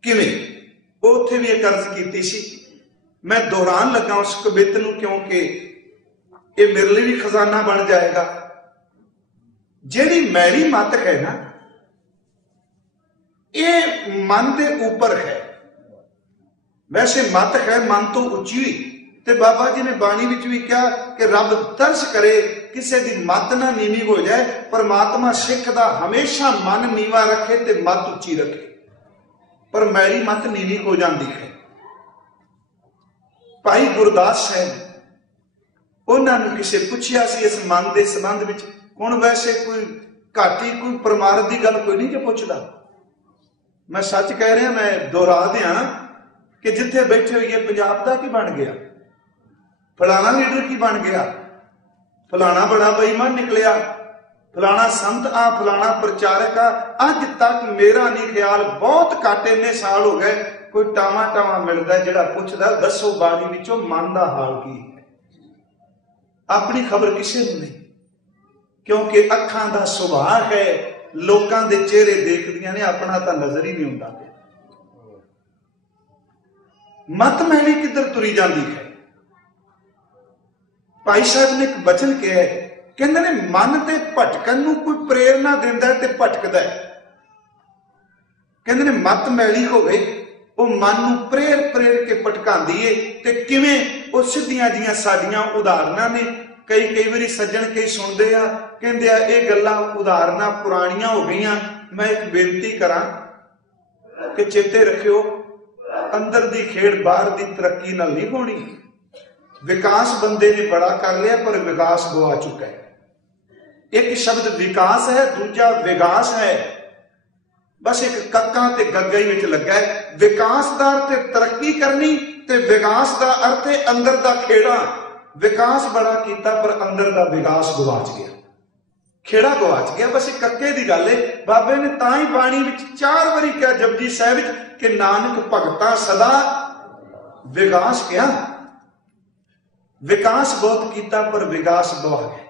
किवें? उत्थे भी एक अर्ज की सी, मैं दोहरान लगा उस कवित नूं, क्योंकि ये मेरे लिए भी खजाना बन जाएगा। जिहड़ी मैली मत है ना, ये मन के ऊपर है। वैसे मत है मन तो उच्ची हुई, ते बाबा जी ने बाणी विच भी कहा कि रब तरस करे किसी की मत ना नीवी हो जाए। परमात्मा सिख दा हमेशा मन नीवा रखे ते मत उच्ची रखे, पर मैली मत नीवी हो जाती है। भाई गुरदास साहब उन्होंने किसी पूछया सी इस मन के संबंध में, हुण वैसे कोई घाटी कोई परमारथ की गल कोई नहीं जो पूछता। मैं सच कह रहा, मैं दोहरा दिया कि जिथे बैठे हुए पंजाब का की बन गया, फलाना लीडर की बन गया, फलाना बड़ा बेईमान निकलिया, फलाना संत आ, फलाना प्रचारक आ। अज तक मेरा नहीं ख्याल, बहुत घट इन्ने साल हो गए, कोई टावा टावा मिलता है जिहड़ा पुछदा दसो बाणी विचों मन का हाल की है। अपनी खबर किसी को नहीं, क्योंकि अखां दा सुभाव है, लोकां दे चेहरे देखदियां ने, अपना तो नजर ही नहीं हुंदा। मत मैली किधर तुरी जाती है। भाई साहब ने एक वचन कहा है, कहते ने मन के भटकन नूं कोई प्रेरणा देंदा है ते भटकदा है। कहते ने मत मैली होवे वो मन नूं प्रेर प्रेर के भटकांदी है। ते किवें वो सीधियां जिहियां साडियां उदाहरणां ने, कई बारी सज्जण कई सुनते आ, कहंदे आ ये गल्लां उदाहरणां पुराणियां हो गईयां। मैं एक बेनती करां कि चेते रखियो, अंदर दी खेड़ बाहर दी तरक्की नाल नहीं होनी। विकास बंदे ने बड़ा कर लिया पर विकास गवा चुका है। एक शब्द विकास है, दूजा विकास है, बस एक कक्का ते गग्गा ही विच लगा है। विकास दा अर्थ तरक्की करनी ते विकास दा अर्थ अंदर दा खेड़ा। विकास बड़ा कीता पर अंदर दा विकास गवाच गया, खेड़ा गवाच गया। बस एक कक्के दी गल है। बाबे ने तां ही बाणी विच 4 वारी कहा जपजी साहिब विच कि नानक भगता सदा विकास किया। विकास बहुत कीता पर विकास गवा गया।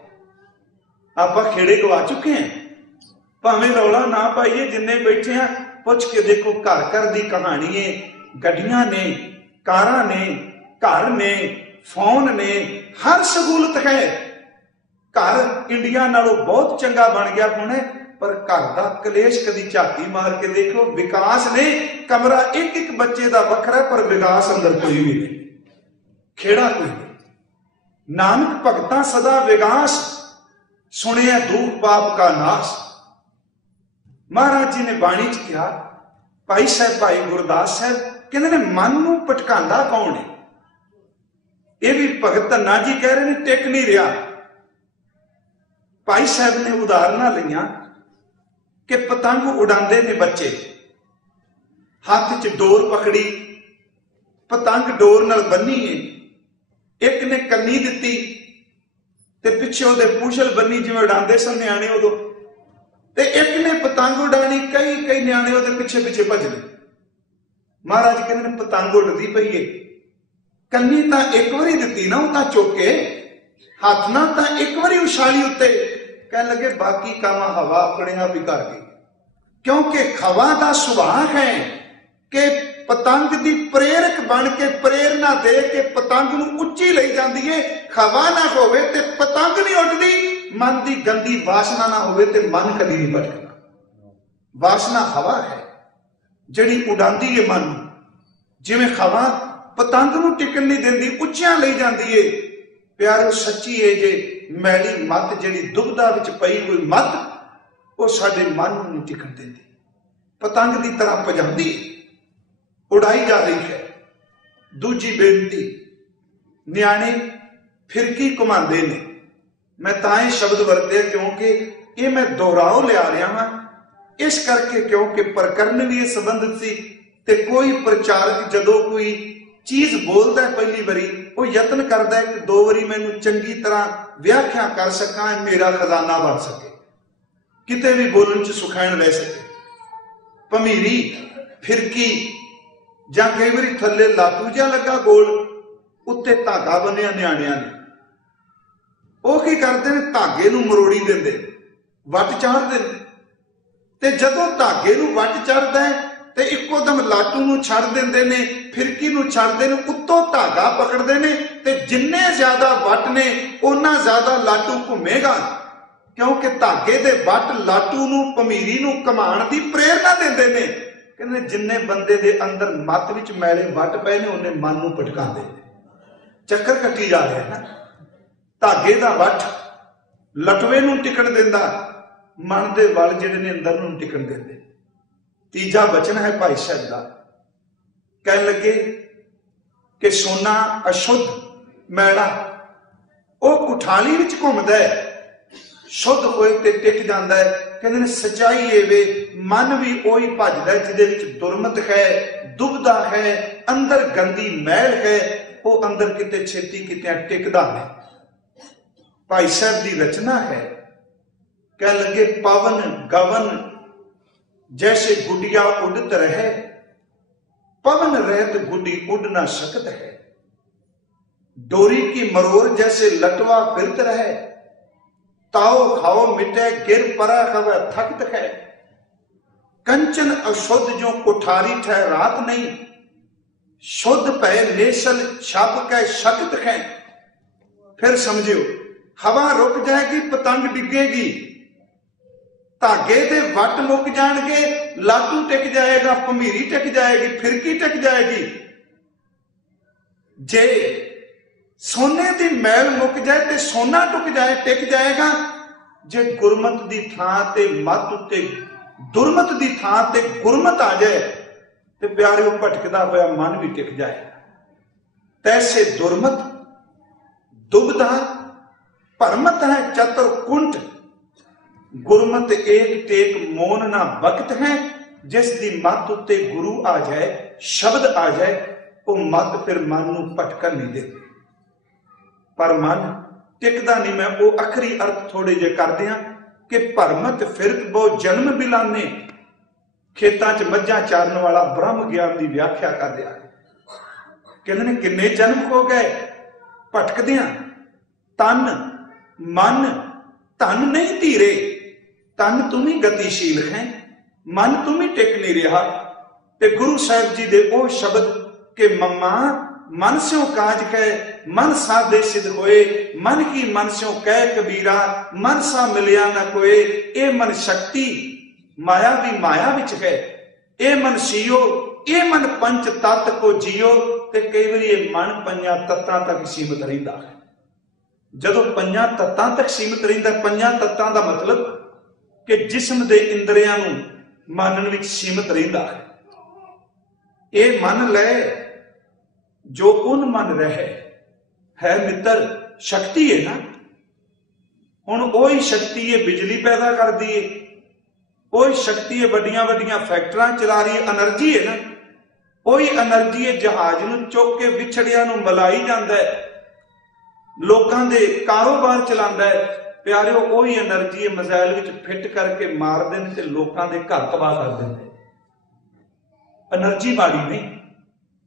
आप खेड़े गवा चुके हैं। भावें रौला ना पाइए, जिन्ने बैठे हैं पुछ के देखो, घर घर की कहानी है। गड्डियां ने, कारां ने, घर ने, फोन ने, हर सहूलत है। घर इंडिया नालों बहुत चंगा बन गया होना, पर घर का कलेश कदी झाती मार के देखो। विकास ने कमरा एक एक बच्चे का वखरा, पर विकास अंदर कोई भी नहीं, खेड़ा कोई नहीं। नानक भगता सदा विकास, सुनिया दुख पाप का नाश। महाराज जी ने बाणी च कहा, भाई साहब भाई गुरदास साहब कहते ने मन नूं भटकांदा कौन है? यह भी भगत धन्ना जी कह रहे हैं, टिक नहीं रहा। भाई साहब ने उदाहरण लिया कि पतंग उड़ाते ने बच्चे, हाथ च डोर पकड़ी, पतंग डोर नाल बन्नी है, एक ने कन्नी दिती ते पिछे ओदे पूछल बन्नी, जिवें उड़ाते सन न्याणे उदों, ते एक ने पतंग उड़ानी, कई न्याणे ओदे पिछे पिछे भजने। महाराज कहते हैं पतंग उड़दी पई है, कन्नी तां एक वारी दिती ना, तां चुके हाथ ना तां एक बारी उछाली उत्ते, कह लगे बाकी काम हवा अपने आप ही कर गई। क्योंकि हवा का सुभाव है कि पतंग की प्रेरक बन के प्रेरणा दे के पतंग नूं उच्ची लई जाती है। हवा ना होवे ते पतंग नहीं उड़दी, मन की गंदी वासना ना होवे ते मन कदी नहीं भटकदा। वासना हवा है जिहड़ी उड़ांदी है मन, जिवें हवा पतंग नूं टिकण नहीं देंदी, उच्चियां लई जाती है। प्यारो सच्ची है जे मैली मत जिहड़ी दुबदा विच पई कोई मत, वो साडे मन नूं नहीं टिकण देंदी, पतंग की तरह भजांदी उड़ाई जा रही है। दूजी बेनती, न्याणे फिरकी घुमांदे ने। मैं तां ये शब्द वरते क्योंकि ये मैं दोहराओ लिया रहा हां इस करके, क्योंकि प्रकरण भी इस संबंधित सी। ते कोई प्रचारक जदों कोई चीज बोलता है पहली बारी, वो यत्न करता है कि 2 बारी मैनू चंगी तरह व्याख्या कर सका, मेरा खजाना बन सके, किते भी बोलने च सुखैन रह सके। भमीरी, फिरकी, जां कई बारी थल्ले लातू जा लगा गोल, उत्ते धागा बनिया न्याणियां ने, वो की करते हैं धागे नूं मरोड़ी देंदे, वट चाढ़दे ने। ते जदों धागे नूं वट चढ़दा है ते इक्को दम लाटू नूं छड़ देंदे ने, फिरकी नूं छड़दे ने, उत्तों धागा पकड़दे ने, ते जिन्ने ज्यादा वट ने उन्ना ज्यादा लाटू घूमेगा। क्योंकि धागे दे वट लाटू नूं भमीरी नूं घुमाण दी प्रेरणा देंदे ने। कहंदे जिन्ने बंदे दे अंदर मत विच मैले वट पए ने, उन्ने मन नूं भटकांदे ने। चक्कर कट्टी जा रहा है ना। धागे दा वट लटवे नूं टिकण दिंदा, मन दे वल जिहड़े ने अंदर नूं टिकण दिंदे। तीजा वचन है भाई साहब का, कह लगे कि सोना अशुद्ध मैला वो कुठाली विच घुमदा है, शुद्ध होए ते टिक जांदा है। कहंदे ने सच्चाई ये वे मन भी ओही भजदा है जिहदे विच दुरमत है, दुबदा है, अंदर गंदी मैल है, वो अंदर किते छेती किते टिकदा है। भाई साहब की रचना है, कह लगे पवन गवन जैसे गुडिया उड़त रहे, पवन रहत गुडी उड़ ना सकत है। डोरी की मरोर जैसे लटवा फिरत रहे, ताओ खाओ मिटे गिर परा खवे थकत है। कंचन अशुद्ध जो कुठारी ठह रात नहीं, शुद्ध पै नेसल छप कै शक्त है। फिर समझियो, हवा रुक जाएगी, पतंग डिगेगी, धागे दे वट मुक जाएंगे, लाटू टिक जाएगा, भमीरी टिक जाएगी, फिरकी टिक जाएगी। जे सोने दी मैल मुक जाए तो सोना टुक जाए, टिक जाएगा। जे गुरमत दी थां ते मत उत्ते दुरमत दी थां ते गुरमत आ जाए तो प्यारे भटकदा होया मन भी टिक जाए। तैसे दुरमत दुबदा परमत है चतुर कुंठ, गुरमत एक टेक मोन ना वक्त है। जिस दी मत उत्ते गुरु आ जाए, शब्द आ जाए, वो मत फिर मन नूं भटकन नहीं देती। पर मन टिकदा नहीं। मैं वो आखिरी अर्थ थोड़े जे कर दियां कि भरमत फिरत बहु जन्म बिलाने, खेतां च मझां चारन वाला ब्रह्म ज्ञान की व्याख्या कर दिया। कहने किन्ने जन्म हो गए भटकदियां। तन मन धन नहीं धीरे, तन तुम ही गतिशील है, मन तुम ही टिक नहीं रहा। ते गुरु साहिब जी दे ओ शब्द के मम्मा मन स्यों काज कह, मन साधे सिद्ध होए, मन की मन स्यों कह कबीरा, मन सा मिलिया न कोए। ए मन शक्ति माया भी माया विच है, ए मन सीओ, ए मन पंच तत्त को जियो। ते कई बार ये मन पंजा तत्तां तक सीमित रहिंदा है। जदों पंजा तत्तां तक सीमित रहिंदा, पंजा तत्तां दा मतलब कि जिस्म दे इंद्रियां नूं मानन विच सीमित रहिंदा है। ए मन ले जो उन मन रहे है मित्र, शक्ति है ना। हुण ओही शक्ति है बिजली पैदा कर दी है, ओही शक्ति है वड्डियां वड्डियां फैक्टरियां चला रही है, एनर्जी है ना। ओही एनर्जी है जहाज नूं चुक के विछड़ियां नूं मिलाई जांदा है, लोकां दे कारोबार चलांदा है। प्यारिओ ओही एनर्जी है मिसाइल विच फिट करके मार देण ते लोकां दे घर तबाह कर दिंदे। एनर्जी माड़ी नहीं,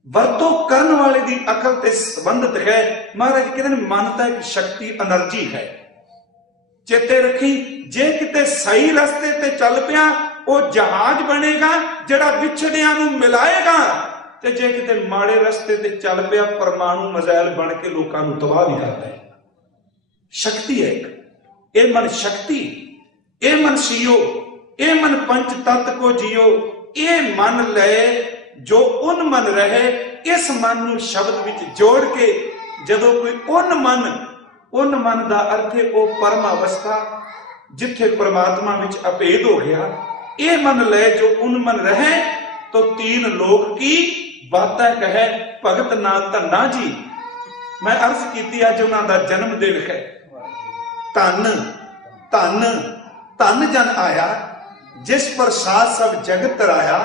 वरतों करन वाले दी अकल ते संबंधित है। महाराज कहते मन दा एक शक्ति एनर्जी है। चेते रखी, जे किते सही रस्ते ते चल पिया वो जहाज बनेगा जिहड़ा विछड़ियां नूं मिलाएगा, ते जे किते माड़े रस्ते ते चल पिया परमाणु मिसाइल बन के लोकां नूं तबाह भी करदा है। शक्ति है एक, ए मन शक्ति, ए मन सीओ, ए मन पंच तत्त को जियो। ए मन ले जो उन मन रहे, इस मन नूं शब्द विच जोड़ के जदों कोई उन मन दा अर्थ है वो परम अवस्था जिथे परमात्मा विच अभेद हो गया। ये मन ले जो उन मन रहे तो तीन लोक की बातें कहे, भगत ना धन्ना जी। मैं अर्ज की अज उन्हां दा जन्म दिन है। धन धन धन जन आया, जिस प्रसाद सब जगत तराया।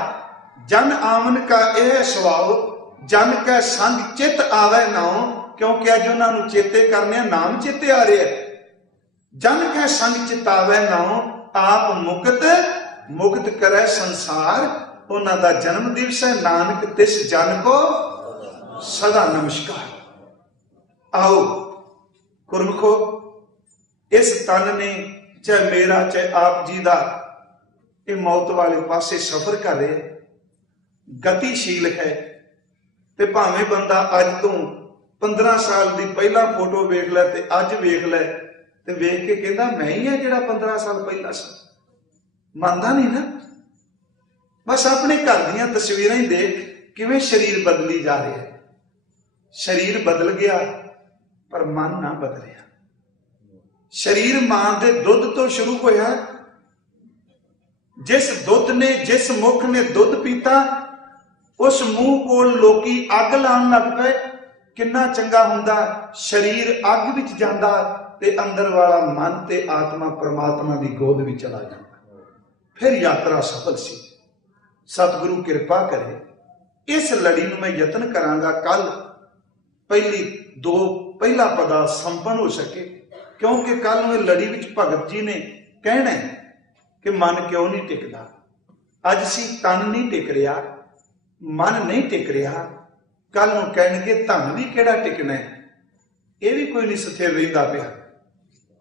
जन आमन का यह स्वभाव, जन का संग चित आवे नाउ। क्योंकि अज उन्होंने चेते करने नाम चेते आ रहे है। जन का संग चितावे नाउ, आप मुक्त मुक्त करे संसार। उन्हों का जन्म दिवस है। नानक तिस जन को सदा नमस्कार। आओ गुरमुखो, इस तन ने चाहे मेरा चाहे आप जी का ये मौत वाले पासे सफर कर रहे, गतिशील है। ते भावें बंदा अज तो 15 साल की पहला फोटो वेख लै ते अज वेख लै ते वेख के कहता मैं ही है जिहड़ा 15 साल पहला सा। मनदा नहीं ना। बस अपने घर दीयां तस्वीरां ही देख किवें शरीर बदली जा रहे हैं। शरीर बदल गया पर मन ना बदलिया। शरीर मां दे दुध तो शुरू होया। जिस दुध ने, जिस मुख ने दुध पीता, उस मुंह को लोकी अग लान लग पे। किन्ना चंगा हुंदा शरीर अग विच जांदा ते अंदर वाला मन ते आत्मा परमात्मा दी गोद विच चला जांदा। फिर यात्रा सफल सी। सतगुरु कृपा करे। इस लड़ी नूं मैं यतन करांगा कल पहला पदा संपन्न हो सके, क्योंकि कल नूं लड़ी विच भगत जी ने कहना है कि मन क्यों नहीं टिकदा। अज सी तन नहीं टिक रहा, मन नहीं टिक रहा। कल नूं कहणगे धन भी किहड़ा टिकना है। ये भी कोई नहीं स्थिर रहिंदा पिया।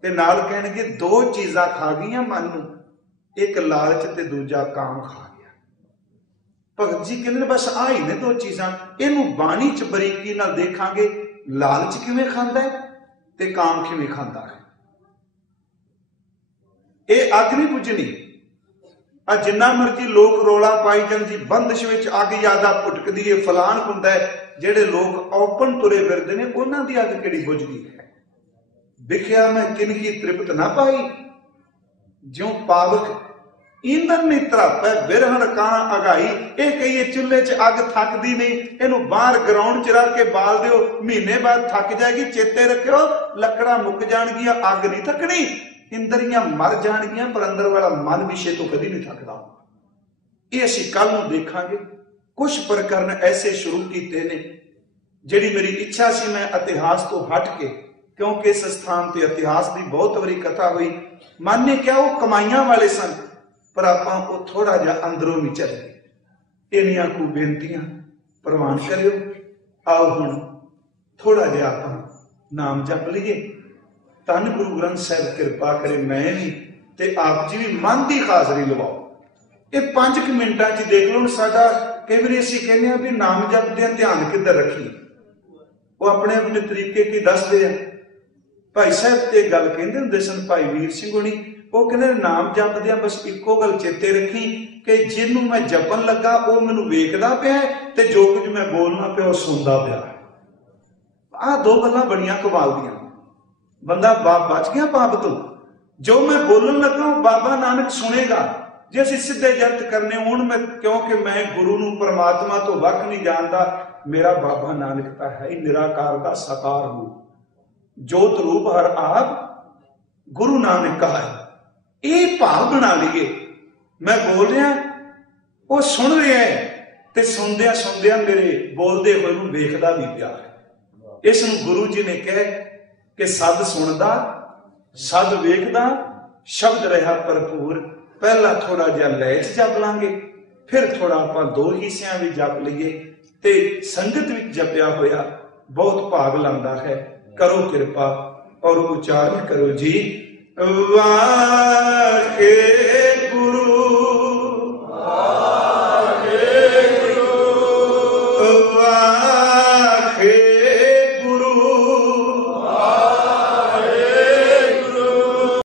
ते नाल कहणगे दो चीज़ां खा गईयां मन नूं, एक लालच ते दूजा काम खा गया। भगत जी कहते बस आ ही ने दो चीज़ां, इनू बाणी च बरीकी नाल देखांगे लालच किवें खांदा है ते काम किवें खांदा है। ये अग नहीं बुझनी। आ जिन्ना मर्जी लोग रौला पाई जान जी बंदिश विच अग ज्यादा भुटकदी है फलान हुंदा है, जेड़े लोग ओपन तुरे फिरदे ने उन्हां दी अग किहड़ी बुझ गई है। विख्या मैं किनकी तृप्त ना पाई, ज्यों पावक ईंधन नहीं तरापै बिरहण कां अगाई। ये कहिए चुल्हे च अग थकदी नहीं, इनू बाहर ग्राउंड च रख के बाल दिओ, महीने बाद थक जाएगी। चेते रखियो लकड़ा मुक जाणगियां, अग नहीं थकनी, इंद्रियां मर जाणगियां, पर अंदर वाला मन विषय तो कभी नहीं थकदा। ये असीं कल नूं देखांगे। कुछ प्रकरण ऐसे शुरू कीते ने जिहड़ी मेरी इच्छा सी मैं इतिहास तो हट के, क्योंकि इस स्थान ते इतिहास की बहुत बड़ी कथा हुई, मन ने क्या वो कमाइयां वाले सन, पर आपां को थोड़ा जा अंदरों नहीं चले गए। इन्नियां को बेनतियां प्रवान करियो। आओ हुण थोड़ा जिहा आपां नाम जप लईए। धन गुरु ग्रंथ साहिब कृपा करे मैं भी ते आप जी भी मन की हाजरी लवाओ। ये 5 मिनटां च देख लो। साडा कई बार असीं कहने भी नाम जपदे ध्यान किधर रखीए, वो अपने अपने तरीके की दसदे आ। भाई साहब ते गल कहंदे हुंदे सन, भाई वीर सिंह होनी, वो कहंदे नाम जपदे बस इक्को गल चेते रखी कि जिन्नू मैं जपन लगा वो मैनू वेखदा पिया ते जो कुछ मैं बोलना पिया वो सुनदा पिया। आ दो गल्लां बड़ियां कमाल दियां। बंदा बच गया पाप तो। जो मैं बोलन लगा बाबा नानक सुनेगा। जे असीं सीधे जत करने हुण मैं, क्योंकि मैं गुरु नूं परमात्मा तो वख नहीं जानदा, मेरा बाबा नानक तां है ही निराकार दा साकार रूप, जोत रूप हर आप गुरु नानक कहा है। ये भाव बना लीए। मैं बोल रहा वो सुन रहा है, ते सुनदिया सुनदिया मेरे बोलते हुए नूं वेखदा भी पिया है। इस नूं गुरु जी ने कहा कि सद सुनदा सद वेखदा शब्द रहा भरपूर। पहला थोड़ा जिहा लय च जप लांगे, फिर थोड़ा आपां 2 हिस्सियां भी जप लईए ते संगत विच जपिया होया बहुत भाग लांदा है। करो कृपा और उच्चारण करो जी वाहे।